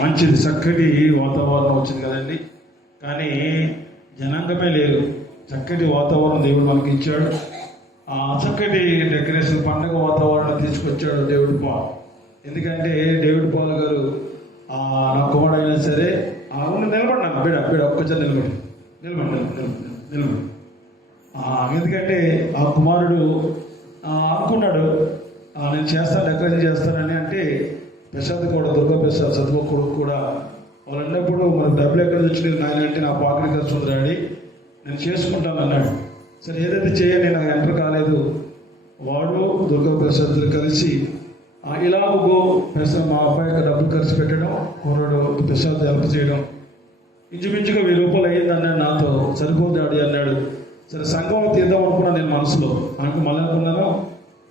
మంచిది, చక్కటి వాతావరణం వచ్చింది కదండి. కానీ జనాంగమే లేదు. చక్కటి వాతావరణం దేవుడు మనకి ఇచ్చాడు. ఆ చక్కటి డెకరేషన్, పండగ వాతావరణం తీసుకొచ్చాడు దేవుడు పాల్. ఎందుకంటే డేవిడ్ పాల్ గారు నా కుమారుడు అయినా సరే నిలబడినాను. బిడ ఒక్కసారి నిలబడి. ఎందుకంటే ఆ కుమారుడు అనుకున్నాడు నేను చేస్తాను, డెకరేషన్ చేస్తానని. అంటే ప్రసాద్ కూడా, దుర్గా ప్రసాద్ చదువు కొడుకు కూడా వాళ్ళు అన్నప్పుడు మనకు డబ్బులు ఎక్కడ వచ్చింది నాయన అంటే నా పాకెట్ ఖర్చు ఉంది డాడీ, నేను చేసుకుంటాను అన్నాడు. సరే ఏదైతే చేయాలి, నాకు ఎంటర్ కాలేదు. వాడు దుర్గా ప్రసాద్ కలిసి ఇలాగో మా అబ్బాయికి డబ్బులు ఖర్చు పెట్టడం, కుర్రాడు ప్రసాద్ హెల్ప్ చేయడం, ఇంచుమించుగా 1000 రూపాయలు అయ్యింది అన్నాడు. నాతో సరిపోదు డాడీ అన్నాడు. సరే సంఘం తీద్దాం అనుకున్నాను నేను మనసులో. మళ్ళీ అనుకున్నాను,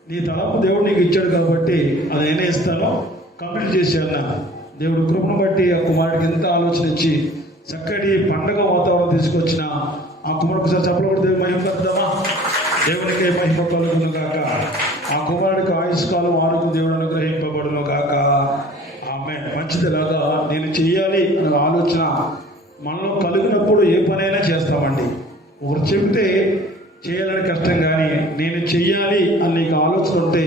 నీ తలపు దేవుడు నీకు ఇచ్చాడు కాబట్టి అది నేనే ఇస్తాను, కంప్లీట్ చేసి అన్న. దేవుడు కృపను బట్టి ఆ కుమారుడికి ఎంత ఆలోచన ఇచ్చి చక్కటి పండగ వాతావరణం తీసుకొచ్చిన ఆ కుమారుడికి సార్ చెప్పలు కూడా దేవుడు మహిమ పడదామా? దేవునికి మహిమ కలుగును గాక. ఆ కుమారుడికి ఆయుష్కాలం ఆరోగ్యం దేవుడు అనుగ్రహింపబడును గాక. ఆమె మంచిదిలాగా నేను చెయ్యాలి అనే ఆలోచన మనలో కలిగినప్పుడు ఏ పనైనా చేస్తామండి. ఒకరు చెబితే చేయాలని కష్టం, కానీ నేను చెయ్యాలి అని నీకు ఆలోచన ఉంటే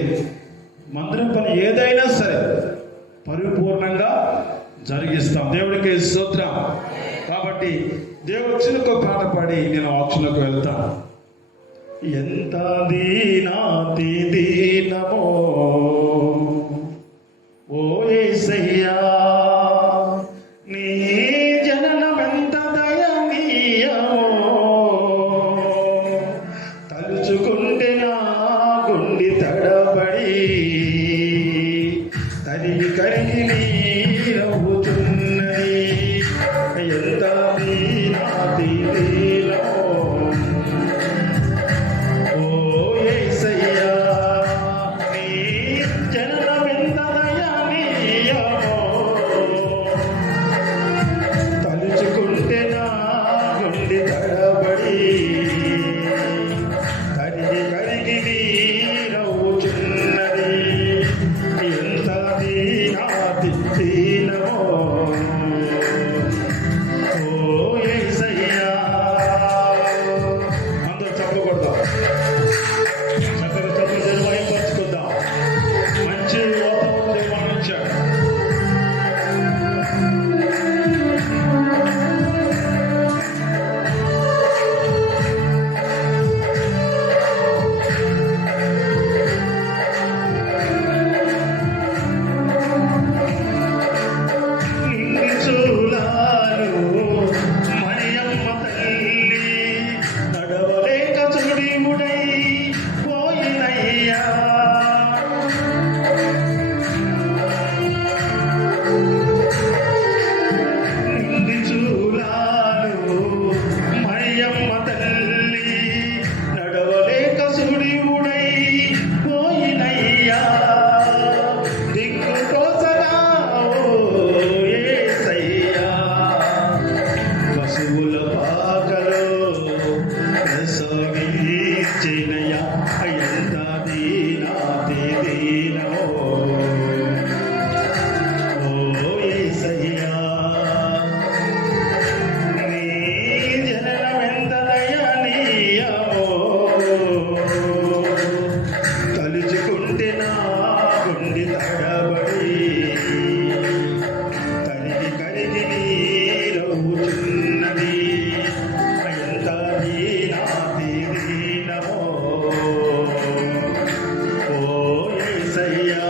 మందిరం పని ఏదైనా సరే పరిపూర్ణంగా జరిగిస్తాం. దేవుడికి స్తోత్రం. కాబట్టి దేవుడు చిలుక పాట పాడి నేను ఆక్షన్లోకి వెళ్తాను. ఎంత దీనాతి దీనమో ఓ యేసయ్యా, నీ జననమెంత దయనీయమో, తలుచుకుంటే నా గుండె తడబడి తరిగి కరిగి నీరవుతున్నది. ఎంత దీనాతి దీనమో ఓ యేసయ్యా, నీ జననమెంత దయనీయమో, తలుచుకుంటే నా గుండె తడబడి కరిగి కరిగి నీరవుతున్నది. ఎంత దీనాతి దీనమో ఓ యేసయ్యా. అందరూ చెప్పకూడదు, చక్కగా చక్కగా మహిమపరుచుకుందాం. మంచి వాతావరణం దేవుడు ఇచ్చాడు. నిన్ను చూలాలు మరియమ్మ తల్లి, నడవలేక చుడిముడై పోయినయ్యా. నిన్ను చూలాలు మరియమ్మ తల్లి, నడవలేక చుడిముడై పోయినయ్యా. దిక్కు తోచగా ఓ యేసయ్యా, పశువుల పాకలో ప్రసవించినయ్యా. ఎంత దీనాతి దీనమో ఓ యేసయ్యా, నీ జననమెంత దయనీయమో, తలుచుకుంటే నా గుండె తడబడి కరిగి కరిగి నీరవుతున్నది. ఎంత దీనాతి దీనమో ఓ యేసయ్యా.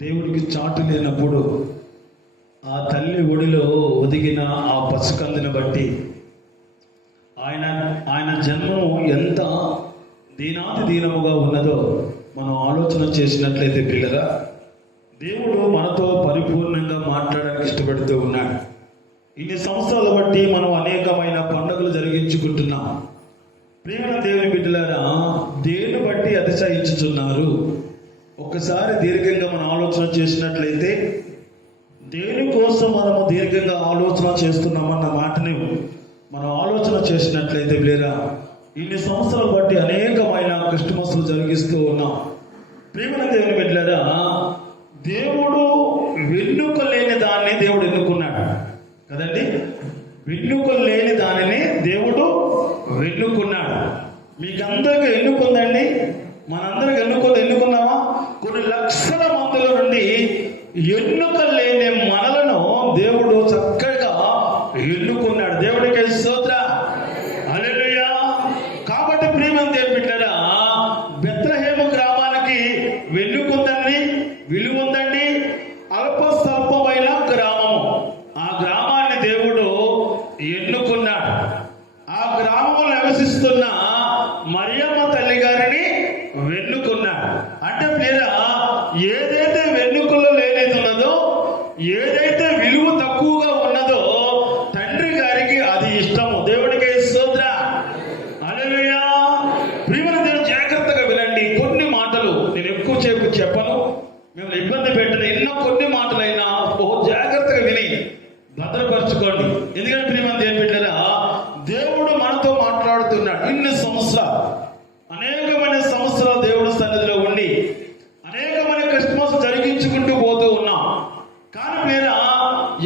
దేవుడికి చాటు లేనప్పుడు ఆ తల్లి ఒడిలో ఒదిగిన ఆ పసికందుని బట్టి ఆయన జన్మము ఎంత దీనాతి దీనముగా ఉన్నదో మనం ఆలోచన చేసినట్లయితే పిల్లరా, దేవుడు మనతో పరిపూర్ణంగా మాట్లాడడానికి ఇష్టపడుతూ ఉన్నాడు. ఇన్ని సంవత్సరాలు బట్టి మనం అనేకమైన పండుగలు జరిగించుకుంటున్నాం. ప్రియమైన దేవుని బిడ్డలారా, దేని బట్టి అతిశయించుతున్నారు? ఒక్కసారి దీర్ఘంగా మనం ఆలోచన చేసినట్లయితే, దేనికోసం మనము దీర్ఘంగా ఆలోచన చేస్తున్నామన్న మాటని మనం ఆలోచన చేసినట్లయితే లేరా, ఇన్ని సంవత్సరాలు బట్టి అనేకమైన క్రిస్మస్లు జరిగిస్తూ ఉన్నాం. ప్రియమైన దేవుని బిడ్డలారా, దేవుడు వెన్నుక లేని దాన్ని దేవుడు ఎన్నుకున్నాడు కదండి. వెన్నుకలు లేని దానిని దేవుడు వెన్నుకున్నాడు. మీకందరికీ ఎన్నుకుందండి. మనందరికి ఎన్నుకున్నామా? కొన్ని లక్షల మందుల నుండి ఎన్నుక లేని మనలను దేవుడు చక్కగా ఎన్నుకున్నాడు. దేవుడికి స్తోత్రం, హల్లెలూయా. కాబట్టి ప్రియమైన దేవుని బిడ్డలారా, బెత్లెహేము గ్రామానికి వెన్నుకుందండి, విలువ ఉందండి. అల్ప స్వల్పమైన గ్రామము, ఆ గ్రామాన్ని దేవుడు ఎన్నుకున్నాడు. ఆ గ్రామంలో నివసిస్తున్న మరియమ్మ తల్లి గారిని వెన్నుకున్నాడు. అంటే ప్రియరా, ఏదైతే వెన్నుకలో లేనిది ఉన్నదో, ఏదైతే విలువ తక్కువగా ఉన్నదో తండ్రి గారికి అది ఇష్టము. దేవుడికి స్తోత్రం, హల్లెలూయా. ప్రియమైన దేవుడు, జాగ్రత్తగా వినండి. కొన్ని మాటలు నేను ఎక్కువ చెప్పను, మిమ్మల్ని ఇబ్బంది పెట్టను. ఎన్నో కొన్ని మాటలైనా బహు జాగ్రత్తగా విని భద్రపరచుకోండి. ఎందుకంటే ప్రియమైన దేవుని బిడ్డలారా, దేవుడు మనతో మాట్లాడుతున్నాడు. ఇన్ని సంవత్సరాలు, అనేకమైన సంవత్సరాలు దేవుడు సన్నిధిలో ఉండి అనేకమైన క్రిస్మస్ జరిగించుకుంటూ పోతూ ఉన్నాం. కానీ మీరు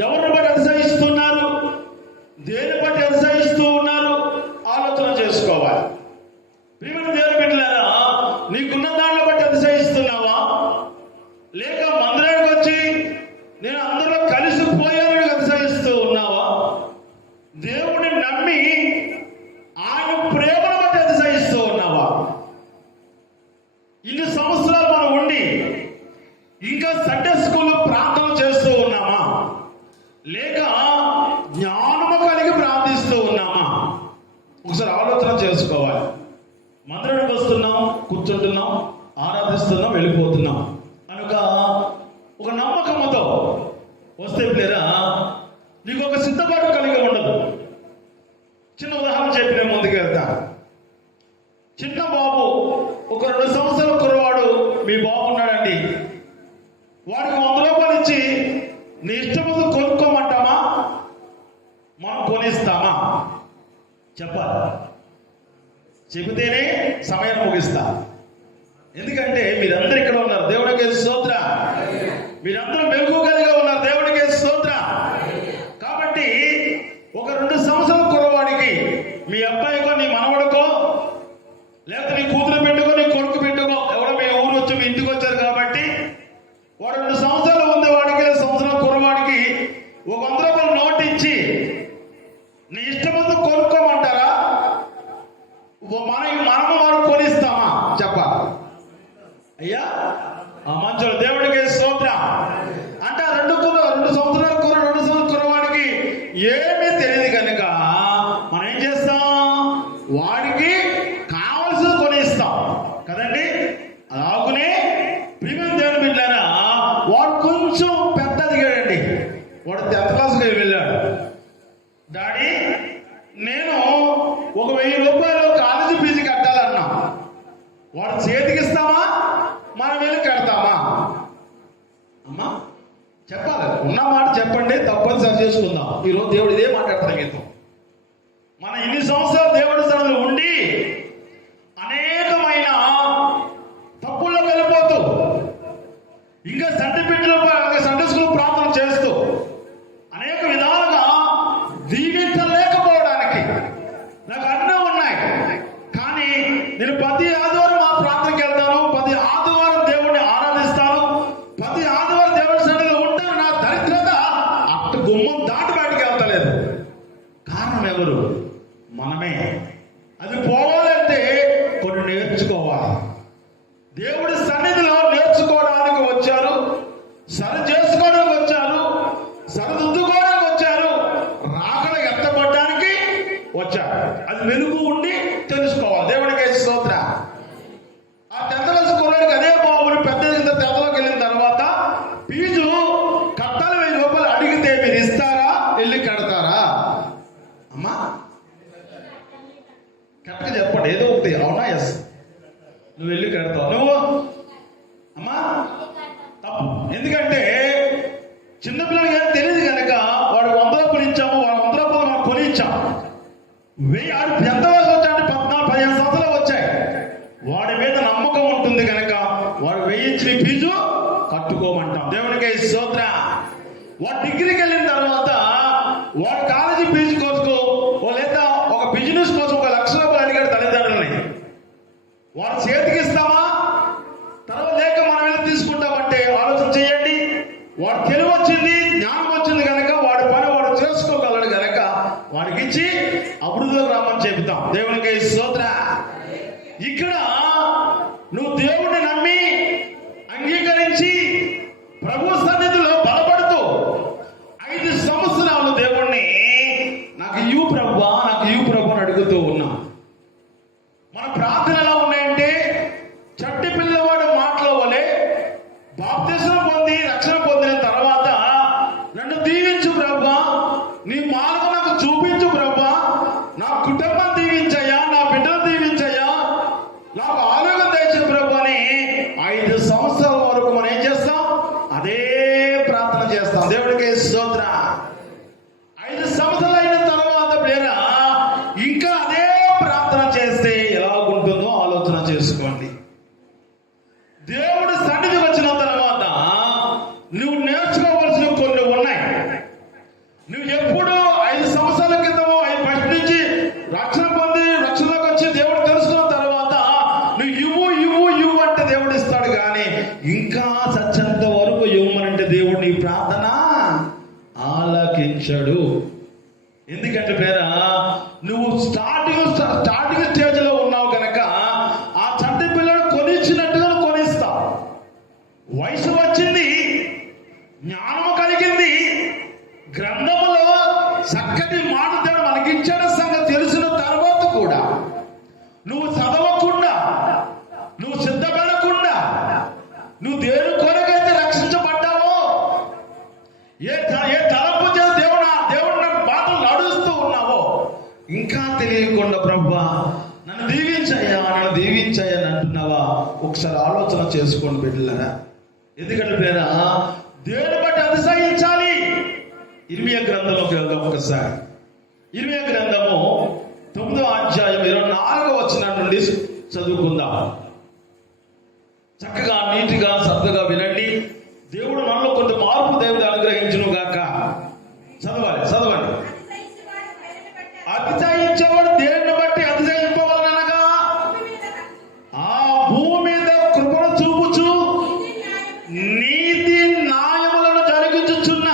ఎవరిని బట్టి అతిశయిస్తున్నారు? దేని బట్టి అతిశయిస్తూ ఉన్నారు? ఆలోచన చేసుకోవాలి. ప్రియమైన దేవుని బిడ్డలారా, నీకున్న దాన్ని బట్టి అతిశయిస్తున్నావా? లేక మందిరానికి వచ్చి నేను అందరిలో కలిసిపోయానని అతిశయిస్తూ ఉన్నావా? దేవుడిని నమ్మి ఆయన ప్రేమను బట్టి అతిశయిస్తూ ఉన్నావా? ఇన్ని సంవత్సరాలు మనం ఉండి ఇంకా సండే స్కూల్ ప్రార్థన చేస్తూ ఉన్నామా? లేక జ్ఞానము కలిగి ప్రార్థిస్తూ ఉన్నామా? ఒకసారి ఆలోచన చేసుకోవాలి. మందిరానికి వస్తున్నాం, కూర్చుంటున్నాం, ఆరాధిస్తున్నాం, వెళ్ళిపోతున్నాం కనుక ఒక నమ్మకంతో వస్తే లేరా, నీకు ఒక సిద్ధపాటు కలిగి ఉండదు. చిన్న ఉదాహరణ చెప్పి నేను ముందుకు వెళ్తా. చిన్న బాబు, ఒక 2 సంవత్సరాల కుర్రవాడు మీ బాబు ఉన్నాడండి. వాడికి 100 రూపాయలు ఇచ్చి నీ ఇష్టముందు కొనుక్కోమంటామా? మనం కొనిస్తామా? చెప్పాలి. చెబితేనే సమయం ముగిస్తా. ఎందుకంటే మీరందరూ ఇక్కడ ఉన్నారు. దేవుడికి స్తోత్రం. మీరందరూ మెలుగుగలిగా ఉన్నారు. దేవుడికి స్తోత్రం. కాబట్టి ఒక 2 సంవత్సరాల కుర్రవాడికి మీ అబ్బాయికో, నీ మనవడికో, లేకపోతే నీ కూతురు పెట్టుకో, నీ కొడుకు పెట్టుకో, ఎవరో మీ ఊరు వచ్చి మీ ఇంటికి వచ్చారు కాబట్టి వాడు 2 సంవత్సరాలు ఉంది వాడికి, సంవత్సరం కుర్రవాడికి ఒక 100 రూపాయలు నోట్ ఇచ్చి నీ ఇష్టమంతా కొనుక్కోమంటారా? మనము వాడు కొనిస్తామా? చెప్పాలి. అయ్యా మంచోడు, దేవుడికి స్తోత్రం. అంటే 2 సంవత్సరాల కుర్రవాడికి ఏమీ తెలియదు కనుక మనం ఏం చేస్తాం? వాడికి కావలసింది కొనిస్తాం కదండి. అలాగునే ప్రియమైన దేవుని బిడ్డలారా, వాడు కొంచెం పెద్ద దిగాడండి. వాడు 10th క్లాస్కి వెళ్ళాడు. డాడీ, నేను ఒక 1000 రూపాయలు కాలేజీ ఫీజు కట్టాలన్నా. వాడు చేతికి ఇస్తామా? మనం వెళ్ళి కడతామా? అమ్మా చెప్పాలి. ఉన్న మాట చెప్పండి, తప్పని సరి చేసుకుందాం. ఈరోజు దేవుడు ఇదే మాట్లాడతాం. మీతో మన ఇన్ని సంవత్సరాలు దేవుడి సన్నిధిలో ఉండి అనేకమైన తప్పుల్లో వెళ్ళిపోతూ ఇంకా సండే స్కూల్ ప్రార్థన చేస్తూ అనేక విధాలుగా దీవించలేకపోవడానికి నాకు అన్నీ ఉన్నాయి. కానీ నేను ప్రతి ఆదివారం మా ప్రార్థనకి వెళ్తాను, ప్రతి ఆదివారం దేవుడిని ఆరాధిస్తాను, ప్రతి ఆదివారం దేవుడి సన్నిధిలో ఉంటాను. నా దరిద్రత అటు గుమ్మం దాటి బయటికి వెళ్తలేదు. కారణం ఎవరు? మనమే. అది పోవాలంటే కొన్ని నేర్చుకోవాలి. దేవుడి సన్నిధిలో నేర్చుకోవడానికి వచ్చారు. వచ్చాడు. అది వెలుగు ఉండి తెలుసుకోవాలి. దేవుడికి స్తోత్రం. ఆ 10th క్లాస్ కుర్రాడికి అదే బాబుని పెద్ద 10th లోకి వెళ్ళిన తర్వాత ఫీజు కట్టాలి 1000 రూపాయలు అడిగితే మీరు ఇస్తారా, వెళ్ళి కడతారా? అమ్మా కరెక్ట్గా చెప్పండి, ఏదో ఒకటి అవునా ఎస్. నువ్వు వెళ్ళి కడతావు. నువ్వు అమ్మా తప్పు. ఎందుకంటే చిన్నపిల్లలకి ఏం తెలియదు కనుక వాడు 100 రూపాయలు ఇచ్చాము, వాడు 100 రూపాయలు మనం కొని ఇచ్చాము. 1000 ఎంత వయసు వచ్చాయంటే 14-15 సంవత్సరాలు వచ్చాయి. వాడి మీద నమ్మకం ఉంటుంది కనుక వాడు 1000 ఇచ్చిన ఫీజు కట్టుకోమంటాం. దేవునికి స్తోత్రం. వాడు డిగ్రీకి వెళ్ళిన తర్వాత వాడు కాలేజీ ఫీజు కోసుకో లేదా ఒక బిజినెస్ కోసం 1 లక్ష రూపాయలు అడిగాడు తల్లిదండ్రులని. వాడు చేతికి ఇస్తామా తర్వాత లేక మనం వెళ్ళి తీసుకుంటామంటే ఆలోచన చేయండి. వాడు తెలివి వచ్చింది, జ్ఞానం వచ్చింది కనుక వాడి పని వాడు చేసుకోగలడు కనుక వాడికి ఇచ్చి అభివృద్ధిలోకి రామని చెబుతాం. దేవునికి స్తోత్రం. ఇక్కడ నువ్వు దేవుడిని నమ్మి అంగీకరించి ప్రభు సన్నిధిలో బలపడుతూ 5 సంవత్సరాలు దేవుణ్ణి నాకు ఇవ్వు ప్రభువా, నాకు ఇవ్వు ప్రభు అని అడుగుతూ ఉన్నాం. మన ప్రార్థన ఎలా ఉన్నాయంటే చట్టి పిల్లవాడు మాటల వలె బాప్తిస్మం పొంది రక్షణ పొందిన తర్వాత నన్ను దీవించు ప్రభువా, నీ మార్గం నాకు చూపించు ప్రభువా, నా కుటుంబం దీవించయ్యా, నా బిడ్డలు దీవించయ్యా, నాకు ఆరోగ్యం దయచు ప్రభు అని 5 సంవత్సరాల వరకు మనం ఏం చేస్తాం? అదే ప్రార్థన చేస్తాం. దేవుడికి స్తోత్రం. 5 సంవత్సరాలు అయిన తర్వాత ప్రియరా ఇంకా అదే ప్రార్థన చేస్తే ఎలా ఉంటుందో ఆలోచన చేసుకోండి. దేవుడు సన్నిధికి వచ్చిన తర్వాత నువ్వు నేర్చుకోవాల్సిన కొన్ని ఉన్నాయి. నువ్వు ఎప్పుడు 5 సంవత్సరాల క్రితమో ఫస్ట్ నుంచి రక్షణ పొంది రక్షణలోకి వచ్చి దేవుడు తెలుసుకున్న తర్వాత నువ్వు ఇవ్వు అంటే దేవుడు ఇస్తాడు. కానీ ఇంకా సత్యంత వరకు ఇవ్వమనంటే దేవుడు నీ ప్రార్థన ఆలకించడు. ఎందుకంటే పేరా నువ్వు స్టార్టింగ్ స్టేజ్ లో ఉన్నావు కనుక ఆ చంటి పిల్లడు కొనిచ్చినట్టుగా కొనిస్తావు. వయసు వచ్చింది, జ్ఞానము కలిగింది, గ్రంథములో చక్కటి మాట దేవుడు మనకిచ్చిన సంగతి తెలిసిన తర్వాత కూడా నువ్వు చదవకుండా, నువ్వు సిద్ధపడకుండా, నువ్వు దేని కొరకైతే రక్షించబడ్డావో ఏ తలపు చేసి దేవుడు బాటలు నడుస్తూ ఉన్నావో ఇంకా తెలియకుండా ప్రభువా నన్ను దీవించయ్యా అని అంటున్నావా? ఒకసారి ఆలోచన చేసుకోండి బిడ్డలారా. ఎందుకంటే పేరా దేవుని బట్టి అతిశయించాలి. ఇర్మియా గ్రంథంలోకి వెళ్దాం ఒకసారి. ఇర్మియా గ్రంథము 9వ అధ్యాయం 24వ వచనం నుండి చదువుకుందాం. చక్కగా నీటిగా శ్రద్ధగా వినండి. దేవుడు మనలో కొంత మార్పు దేవుడు అనుగ్రహించును గాక. చదవండి. అతిశయించేవాడు దేనిని బట్టి అతిశయింపవలనగా ఆ భూమి మీద కృపను చూపుచు నీతి న్యాయములను జరిగించుచున్న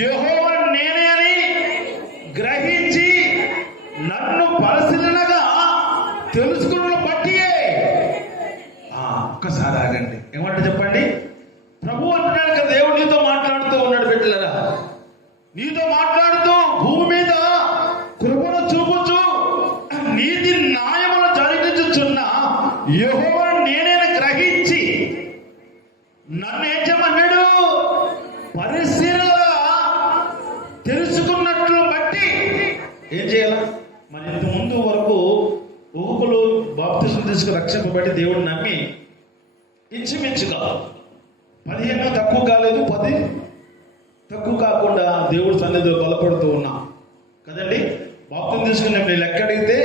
యెహోవా నేనే అని గ్రహించి నన్ను పరిశీలనగా తెలుసుకున్న బట్టియే. ఒక్కసారి ఆగండి. ఏమంటే చెప్పండి. ప్రభు అంటున్నాడు కదా, దేవుడు నీతో మాట్లాడుతూ ఉన్నాడు బిడ్డలారా. నీతో మాట్లాడుతూ భూమి మీద కృపను చూపుచు నీతి న్యాయములు జరిగించుచున్న యెహోవా నేనే గ్రహించి నన్ను ఏం చేయమన్నాడు? పరిశీలనగా తెలుసుకున్నట్లు బట్టి ఏం చేయాల? మరి ఇంత ముందు వరకు ఊహకులు బాప్తిస్మం తీసుకుని రక్షింపబట్టి దేవుడు నమ్మి ఇంచుమించుగా 15 తక్కువ కాలేదు, 10 తక్కువ కాకుండా దేవుడు సన్నిధిలో బలపడుతూ ఉన్నాం కదండి. బాప్తిస్మం తీసుకుని మేము లెక్క అడిగితే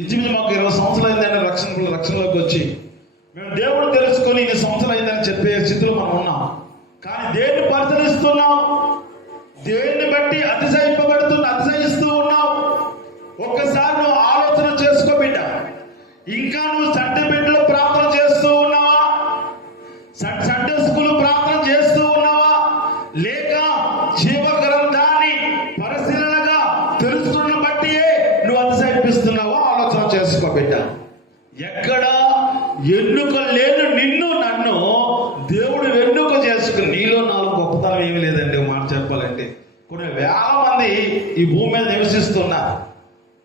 ఇంచుమించు మాకు 20 సంవత్సరాలు అయిందని రక్షణలోకి వచ్చి మేము దేవుడు తెలుసుకొని 20 సంవత్సరాలు అయిందని చెప్పే స్థితిలో మనం ఉన్నాం. కానీ దేన్ని పరిశీలిస్తున్నాం? దేన్ని బట్టి అతిశయిస్తూ ఉన్నావు? ఒక్కసారి నువ్వు ఆలోచన చేసుకో బిడ్డ. ఇంకా నువ్వు సండే బిడ్డలో ప్రార్థన చేస్తూ ఉన్నావా? సండే స్కూల్ ప్రార్థన చేస్తూ ఉన్నావా? లేక జీవ గ్రంథాన్ని పరిశీలనగా తెలుసుకున్న బట్టియే నువ్వు అతిశయిస్తున్నావా? ఆలోచన చేసుకో బిడ్డ. ఎక్కడ ఎన్నుక లేని నిన్ను నన్ను దేవుడు ఎన్నుక చేసుకుని నీలో నాలుగు గొప్పతనం ఏమి లేదండి. మాట చెప్పాలంటే కొన్ని వేల మంది ఈ భూమి మీద నివసిస్తున్నారు.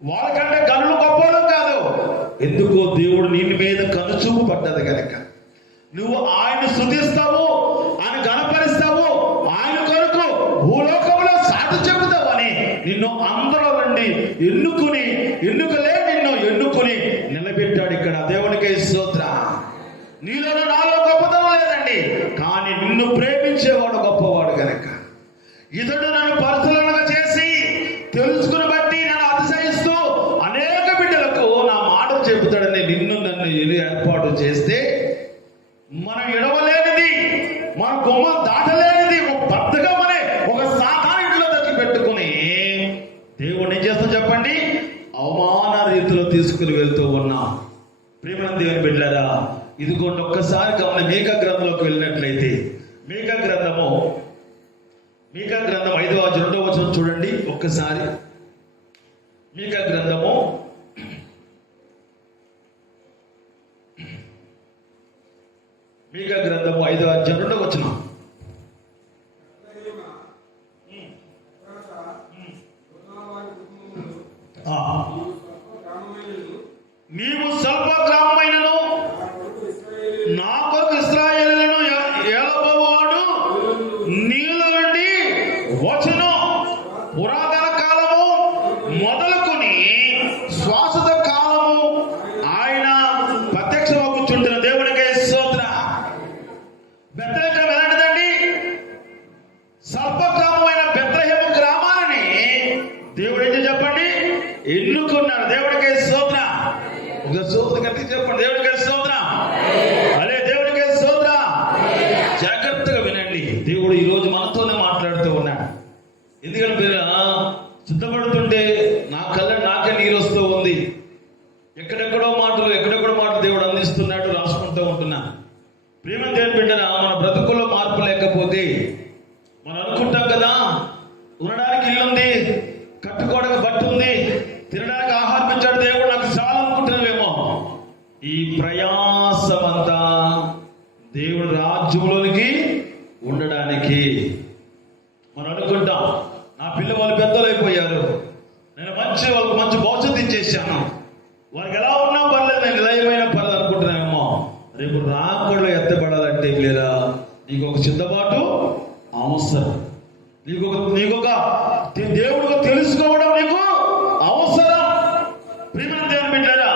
వాళ్ళకంటే గనులు గొప్పలు కాదు. ఎందుకో దేవుడు నీ మీద కనుచూపు పడ్డది కనుక నువ్వు ఆయన స్తుతిస్తావు, ఆయన గణపరిస్తావు, ఆయన కొరకు భూలోకంలో సాటి చెబుతావని నిన్ను అందరూ నుండి నిన్ను ఎన్నుకుని నిలబెట్టాడు ఇక్కడ. దేవునికి స్తోత్రం. నీలో నాలో గొప్పతనం లేదండి, కానీ నిన్ను ప్రేమించేవాడు గొప్పవాడు కనుక ఇతడు నన్ను పరిశీలనగా చేసి తెలుసుకుని బట్టి నన్ను అతిశయిస్తూ అనేక బిడ్డలకు నా మాట చెబుతాడని నన్ను ఏర్పాటు చేస్తే మనం ఎడవలేనిది, మన గుమ్మ దాటలేనిది ఒక బద్ధకమనే ఒక సాధారణ ఇంట్లో తెచ్చి పెట్టుకుని దేవుడు ఏం చేస్తాం చెప్పండి, అవమాన రీతిలో తీసుకుని వెళ్తూ ఉన్నాం. ప్రేమ దేవుని బిడ్డలారా, ఇదిగోండి ఒక్కసారి గమని మీకా గ్రంథంలోకి వెళ్ళినట్లయితే మీకా గ్రంథం 5వ అధ్యాయం 2వ వచనం చూడండి ఒక్కసారి. మీకా గ్రంథము 5వ అధ్యాయం 2వ వచనం. నీవు స్వల్ప గ్రామమైనను నా కొరకు ఇశ్రాయేలును ఏలబోవాడు నీలో నుండి వచ్చును. పురాతన కాలము మొదలుకొని శాశ్వత కాలము ఆయన ప్రత్యక్షమగుచుంటున్న దేవునికి స్తోత్రం. బెత్లెహేము ఎలాంటిదండి? స్వల్ప గ్రామమైన బెత్లెహేము గ్రామాన్ని దేవుడు ఏం చెప్పండి, ఎన్నుకున్నాడు. దేవుడికి స్తోత్రం. ఒక స్తోత్రం కట్టి చెప్పండి, దేవుడికి స్తోత్రం. అదే దేవుడికి స్తోత్రం. జాగ్రత్తగా వినండి, దేవుడు ఈరోజు మనతోనే మాట్లాడుతూ ఉన్నాడు. ఎందుకంటే సిద్ధపడుతుంటే నా కళ్ళ నాకే నీరు వస్తూ ఉంది. ఎక్కడెక్కడో మాటలు దేవుడు అందిస్తున్నాడు, రాసుకుంటూ ఉంటున్నా. ప్రేమ దేవుని బిడ్డనా, మన బ్రతుకుల్లో మార్పు లేకపోతే మనం అనుకుంటాం కదా, ఉండడానికి ఇల్లుంది, కట్టుకోవడానికి బట్ట ఉంది, తినడానికి ఆహారం ఇచ్చాడు దేవుడు, నాకు చాలా అనుకుంటున్నావేమో. ఈ ప్రయాసమంతా దేవుడు రాజ్యంలోనికి ఉండడానికి. మనం అనుకుంటాం, నా పిల్లలు పెద్దలు అయిపోయారు, నేను వాళ్ళకు మంచి భవిష్యత్తు ఇచ్చేసాను, వారికి ఎలా ఉన్నా పర్లేదు, నేను ఇలా ఏమైనా పర్లేదు అనుకుంటున్నామేమో. రేపు రాకుండా ఎత్తపడాలంటే లేదా నీకు ఒక సిద్ధపాటు అవసరం. నీకొక దేవుడిగా తెలుసుకోవడం నీకు అవసరం. ప్రియమైన దేవుని బిడ్డలారా,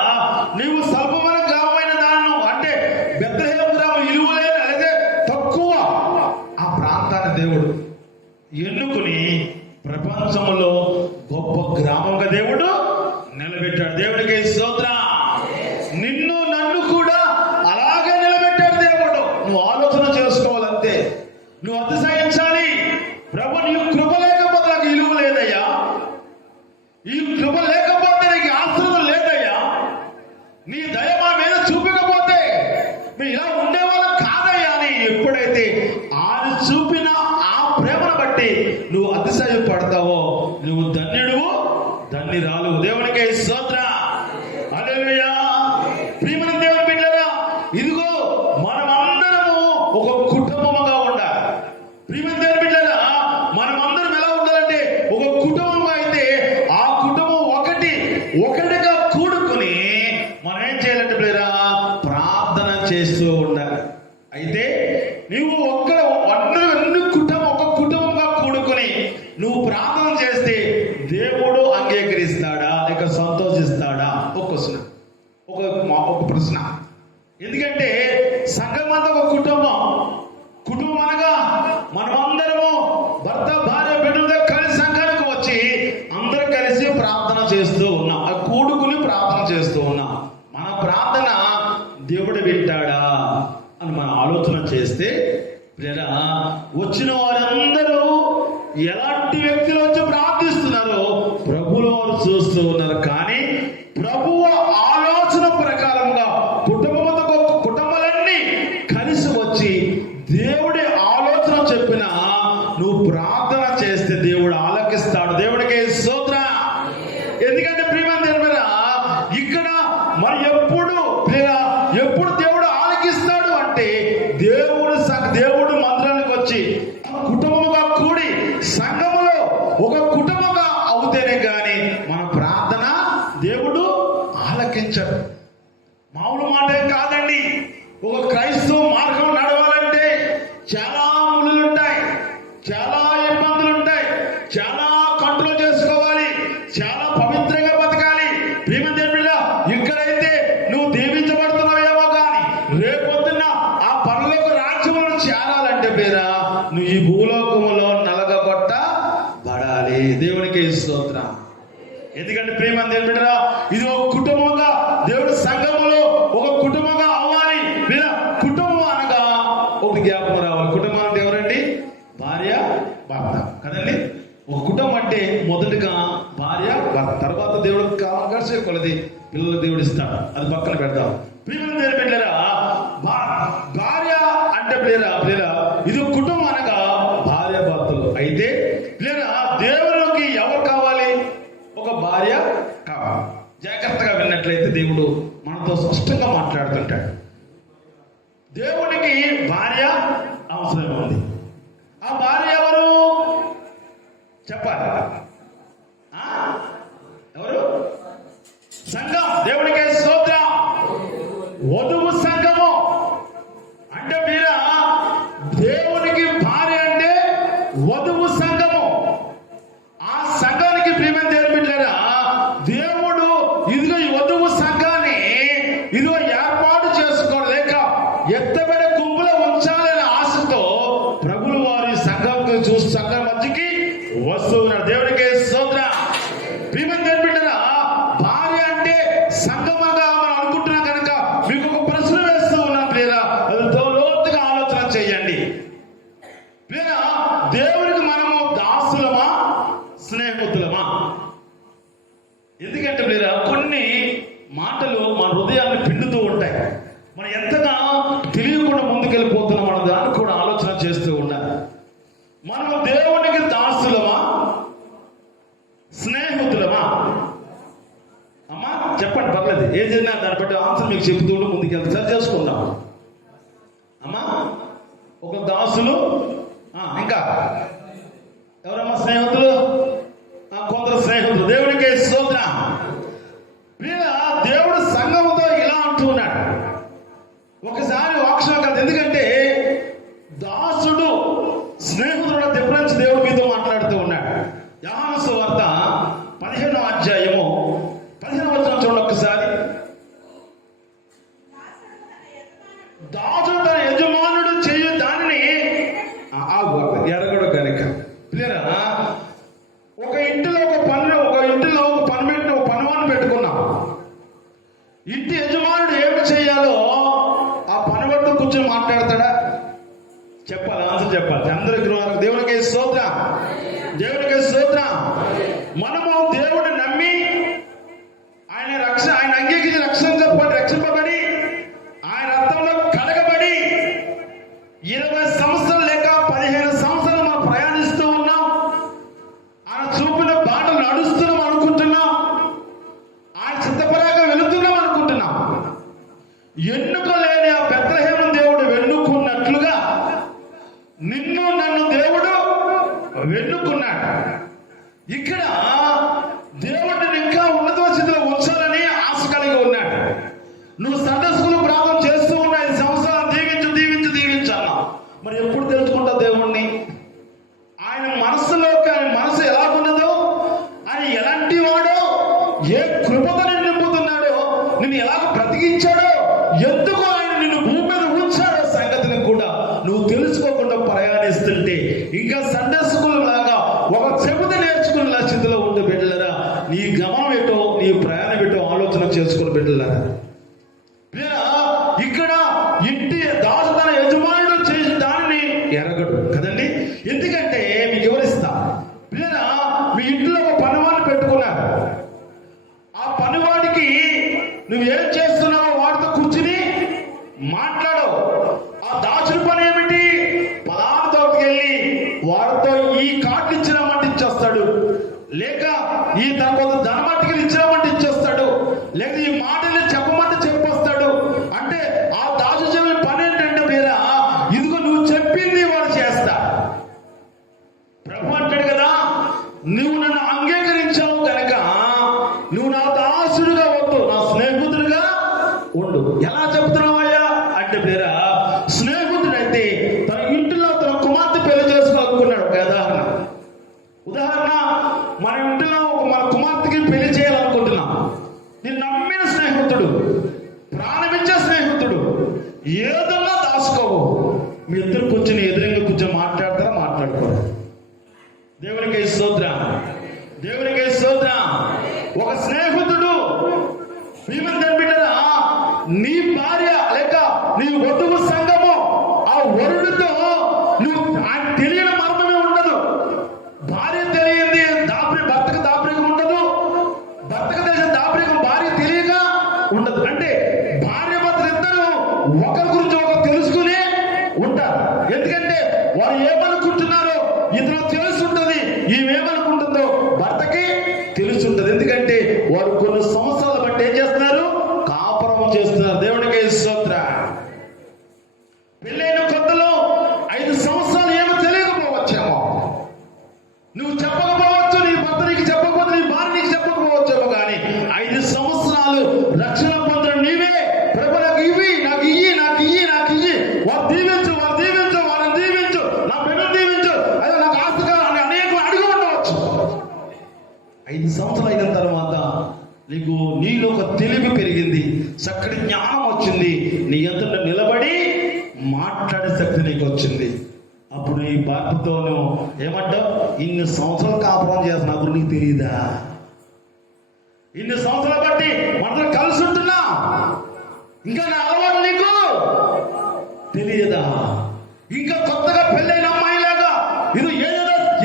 నీవు స్వల్పమైన గ్రామమైన దాన్ని, అంటే బెత్లెహేము గ్రామం ఇలువలేని అలాగే తక్కువ ఆ ప్రాంతాన్ని దేవుడు ఎన్నుకుని ప్రపంచంలో గొప్ప గ్రామంగా దేవుడు నిలబెట్టాడు. దేవుడికి స్తోత్రం. నిన్ను నన్ను కూడా అలాగే నిలబెట్టాడు దేవుడు. నువ్వు ఆలోచన చేసుకోవాలంతే, నువ్వు అతిశయించాలి. ప్రభు, నీ కృప లేకపోతే నాకు ఇలువ లేదయ్యా, ఈ కృప లేకపోతే నీకు ఆశ్రమం లేదయ్యా, నీ దయ మా మీద చూపకపోతే మేము ఇలా ఉండేవాళ్ళం కాదయ్యా అని ఎప్పుడైతే ఆయన చూపిన ఆ ప్రేమను బట్టి నువ్వు అతిశయపడతావో నువ్వు ధన్యుడు, ధన్యురాలు. దేవునికి స్తోత్రం. హల్లెలూయా. ప్రియమైన దేవుని బిడ్డలారా, ఇదిగో మనమందరము ఒక కుటుంబముగా ఉండాలి. ప్రియమైన దేవుని బిడ్డలారా, మనమందరం ఎలా ఉండాలంటే ఒక కుటుంబం అయితే ఆ కుటుంబం ఒకటిగా కూడుకుని మనం ఏం చేయాలంటే ప్రియరా, ప్రార్థన చేస్తూ ఉండాలి. అయితే నువ్వు అన్ని కుటుంబం ఒక కుటుంబంగా కూడుకుని నువ్వు ప్రార్థన చేస్తే దేవుడు అంగీకరిస్తాడా లేక సంతోషిస్తాడా? ఒక ప్రశ్న. ఎందుకంటే సంఘం అంతా ఒక కుటుంబం అనగా మనమందరము భర్త భార్య బిడ్డలతో కలిసి సంఘానికి వచ్చి అందరూ కలిసి ప్రార్థన చేస్తూ ఉన్నాం, కూడుకుని ప్రార్థన చేస్తూ ఉన్నాం. మన ప్రార్థన దేవుడు వింటాడా అని మనం ఆలోచన చేస్తే వచ్చిన వారందరూ ఎలాంటి వ్యక్తులు వచ్చి ప్రార్థిస్తున్నారో ప్రభువులు వారు చూస్తూ ఉన్నారు. కానీ ప్రభువు ఆలోచన ప్రకారంగా కుటుంబాలన్నీ కలిసి వచ్చి దేవుడి ఆలోచన చెప్పిన నువ్వు ప్రార్థన చేస్తే దేవుడు ఆలకిస్తాడు. దేవుడికి స్తోత్రం. ఎందుకంటే ప్రియమైన దేవుడా, ఇక్కడ మరి ఎప్పుడు దేవుడు ఆలకిస్తాడు అంటే దేవుడు మందిరానికి వచ్చి కుటుంబముగా కూడి సంఘములో ఒక కుటుంబంగా అవుతేనే కానీ మన ప్రార్థన మామూలు మాట ఏం కాదండి. ఒక క్రైస్తవ మార్గం నడవాలంటే చాలా ముళ్ళు ఉంటాయి, చాలా ఇబ్బందులు ఉంటాయి, చాలా కంట్రోల్ చేసుకోవాలి, చాలా పవిత్రంగా బతకాలి. ప్రియమైన ఇక్కడైతే నువ్వు దీవించబడుతున్నావేమో కానీ రేపొద్దున ఆ పరలోక రాజ్యంలో చేరాలంటే పేరా నువ్వు ఈ భూలోకములో నలగొట్టబడాలి. దేవునికి స్తోత్రం. ఎందుకంటే ప్రేమ దేవుడిరా, ఇది ఒక కుటుంబంగా దేవుడి సంఘములో ఒక కుటుంబంగా అవ్వాలి. కుటుంబం అనగా ఒక జ్ఞాపకం రావాలి. కుటుంబం అంటే ఎవరండి? భార్య భర్త కదండి. ఒక కుటుంబం అంటే మొదటిగా భార్య భర్త, తర్వాత దేవుడికి కావాల్సి కొలది పిల్లలు దేవుడు ఇస్తాడు, అది పక్కన పెడతాం. ప్రియమైన దేవుని బిడ్డలారా, భార్య అంటే ప్రియరా ఇది కుటుంబం అనగా భార్య భర్తలు. అయితే దేవుడికి ఎవరు కావాలి? ఒక భార్య కావాలి. జాగ్రత్తగా విన్నట్లయితే దేవుడు మనతో స్పష్టంగా మాట్లాడుతుంటాడు. దేవుడికి భార్య అవసరం ఉంది. ఆ భార్య ఎవరు చెప్పాలి? ఎవరు? సంఘం. దేవుడికి స్తోత్రం. వధువు సంఘము అంటే మీరా దేవునికి భార్య అంటే వధువు సంఘము. ఆ సంఘానికి ప్రియమైన దేవుని బిడ్డలారా, దేవుడు ఇదిగో ఈ వధువు సంఘాన్ని ఇదిగో ఏర్పాటు చేసుకోవడం లేక ఎత్తబడే గుంపులో ఉంచాలనే ఆశతో ప్రభులు వారి సంఘంకు చూసి సంఘం మధ్యకి వస్తూ ఉన్నారు. దేవుడికి స్తోత్రం. ప్రియమైన దేవుని బిడ్డలారా, భార్య అంటే సంఘముగా మనం అనుకుంటున్నాం కనుక మీకు ఒక ప్రశ్న వేస్తూ ఉన్నాం ప్రియరా, అది లోతుగా ఆలోచన చేయండి. ప్రియరా, దేవుడికి మనము దాసులమా స్నేహితులమా? ఎందుకంటే ప్రియరా కొన్ని మాటలు మన హృదయాన్ని పిండుతూ ఉంటాయి. మనం ఎంతగా తెలియకుండా ముందుకెళ్ళిపోతున్నాం అన్న దాన్ని కూడా ఆలోచన చేస్తూ ఉండాలి. మనము దేవునికి దాసులమా స్నేహితులమా? అమ్మా చెప్పండి, పర్లేదు ఏదైనా దాన్ని బట్టి ఆన్సర్ మీకు చెబుతూ ముందుకెళ్తే సరి చేసుకుందాం. అమ్మా ఒక దాసులు, ఇంకా ఎవరమ్మా స్నేహితులు? కొందరు స్నేహితులు. దేవుడికి స్తోత్రం. దేవుడు సంఘంతో ఇలా అంటూ ఉన్నాడు. ఒకసారి వాక్యం కాదు, ఎందుకంటే దాసుడు స్నేహితుడు డిఫరెన్స్ దేవుడు మీతో మాట్లాడుతూ ఉన్నాడు. యోహాను సువార్త 15వ అధ్యాయము 15వ వచనం చూడండి ఒక్కసారి. దాసుడు తన యజమానుడు చేయు దానిని ఎరగడు కనుక. ఒక ఇంటిలో ఒక పనివాడిని పెట్టుకున్నాం. ఇంటి యజమానుడు ఏమి చేయాలో ఆ పనివాడితో కూర్చొని మాట్లాడతాడా? చెప్పాలి, ఆన్సర్ చెప్పాలి. అందరికి దేవునికి స్తోత్రం. దేవునికి స్తోత్రం. మనము దేవుడిని నమ్మి ఆయన అంగీకరించి రక్షింపబడి ఆయన రక్తంలో కడగబడి 20 సంవత్సరాలు లేక 15 సంవత్సరాలు మనం ప్రయాణిస్తూ ఉన్నాం. ఆయన చూపిన బాటలు నడుస్తున్నాం అనుకుంటున్నాం. ఆయన సిద్ధపరంగా వెళుతున్నాం అనుకుంటున్నాం. ఎన్నుకోలేని ఆ బెత్లెహేము దేవుడు వెన్నుకున్నట్లుగా నిన్ను నన్ను దేవుడు వెన్నుకున్నాడు. ఇక్కడ దేవుడిని ఇంకా ఉన్నత స్థితిలో ఉంచాలని ఆశ కలిగి ఉన్నాడు. నువ్వు సందర్శకులు ప్రార్థన చేస్తూ ఉన్న 5 సంవత్సరాలు దీవించు అన్నావు. మరి ఎప్పుడు తెలుసుకుంటావు దేవుణ్ణి? ఆయన మనసు ఎలాగున్నదో, ఆయన ఎలాంటి వాడో, ఏ కృపతో నిన్ను నింపుతున్నాడో, నిన్ను ఎలాగ బ్రతికించాడో, ఎందుకు ఆయన నిన్ను భూమి మీద ఉంచాడో సంగతిని కూడా నువ్వు తెలుసుకోకుండా ప్రయాణిస్తుంటే ఇంకా సందర్శకులు లాగా ఒక చెబుత నేర్చుకున్న స్థితిలో ఉండే బిడ్డలరా, నీ గమనం ఏటో, నీ ప్రయాణం ఏటో ఆలోచన చేసుకుని బిడ్డలరా. ఇక్కడ ఇంటి దాసు తన యజమానుడు చేసిన దానిని ఎరగడు కదండి. ఎందుకంటే మీకు వివరిస్తా. మీ ఇంట్లో ఒక పనివాడిని పెట్టుకున్నారు. ఆ పనివాడికి నువ్వేం చేస్తున్నావో వాడితో కూర్చుని మాట్లాడవు. ఆ దాచుని పని ఏమిటి? పదార్థం వెళ్ళి వాడితో ఈ కార్డు ఇచ్చినామంటే ఇచ్చేస్తాడు, లేక ఈ తర్వాత ధనమట్టుకి ఇచ్చినామంటే ఇచ్చేస్తాడు, లేక ఈ మాటలు చెప్పమంటే చెప్పొస్తాడు. అంటే ఆ దాచు చెప్పిన పని ఏంటంటే మీరా, ఇదిగో నువ్వు చెప్పింది వాడు చేస్తా. ప్రభు అంటాడు కదా, నువ్వు నన్ను అంగీకరించావు కనుక నువ్వు నా దాసుడుగా వద్దు, నా స్నేహితుడుగా ఉండు. ఉండు. ఎలా చెప్తున్నావయ్యా అంటే పేరా, స్నేహితుడైతే తన ఇంటిలో తన కుమార్తె పెళ్లి చేసుకోవాలనుకున్నాడు. ఉదాహరణ మన ఇంటిలో మన కుమార్తెకి పెళ్లి చేయాలనుకుంటున్నాం. నేను నమ్మిన స్నేహితుడు, ప్రాణమిచ్చే స్నేహితుడు, ఏదన్నా దాచుకోవు. మీ ఇద్దరు కూర్చొని ఎదురుగా కూర్చొని మాట్లాడతారా? మాట్లాడుకోరు. దేవునికి స్తోత్రం, దేవునికి స్తోత్రం. ఒక స్నేహితుడు బిడ్డరా, నీ భార్య లేక నీ వధువు సంఘము ఆ వరుడితో నువ్వు తెలియని మర్మమే ఉండదు. భార్య తెలియంది భర్తకు దాపరికం ఉండదు, భర్తకు తెలిసిన దాపరికం భార్య తెలియక ఉండదు. అంటే భార్య భర్తలిద్దరూ ఒకరి గురించి ఒకరు తెలుసుకునే ఉంటారు. ఎందుకంటే వారు ఏమనుకుంటున్నారో ఇతను తెలుసుంటది, ఈమెమనుకుంటుందో భర్తకి తెలుసుంటది. ఎందుకంటే వారు కొన్ని సంవత్సరాల బట్టి ఏం చేస్తున్నారు? కాపురం చేస్తున్నారు. దేవునికి స్తోత్రం. పెళ్ళైన కొత్తలో 5 సంవత్సరాలు ఏమో తెలియకపోవచ్చేమో, నువ్వు చెప్పకపోవచ్చు, నీ భర్త నీకు చెప్పకపోతే, నీ భార్య నీకు చెప్పకపోవచ్చేమో, కానీ 5 సంవత్సరాలు రక్షణ పొందడం నీవే. ప్రభు నాకు ఇవి, నాకు ఇయ్యి, నాకు ఇయ్యి, నాకు ఇయ్యి, వారు దీవించు, వారు దీవించు, వాళ్ళని దీవించు, నా బిడ్డను దీవించు, అదే నాకు ఆస్తిగా అని అనేక అడిగి ఉండవచ్చు. 5 సంవత్సరాలు అయిన తర్వాత నీలో ఒక తెలివి పెరిగింది, చక్కటి జ్ఞానం వచ్చింది, నీ ఎదుట నిలబడి మాట్లాడే శక్తి నీకు వచ్చింది. అప్పుడు నీ భర్తతోను ఏమంటావు? ఇన్ని సంవత్సరాలు కాపురం చేస్తున్నప్పుడు నీకు తెలియదా? ఇన్ని సంవత్సరాలు బట్టి మనతో కలిసి ఉంటున్నా, ఇంకా నా అలవాటు నీకు తెలియదా? ఇంకా కొత్తగా పెళ్ళైన అమ్మాయిలాగా ఇది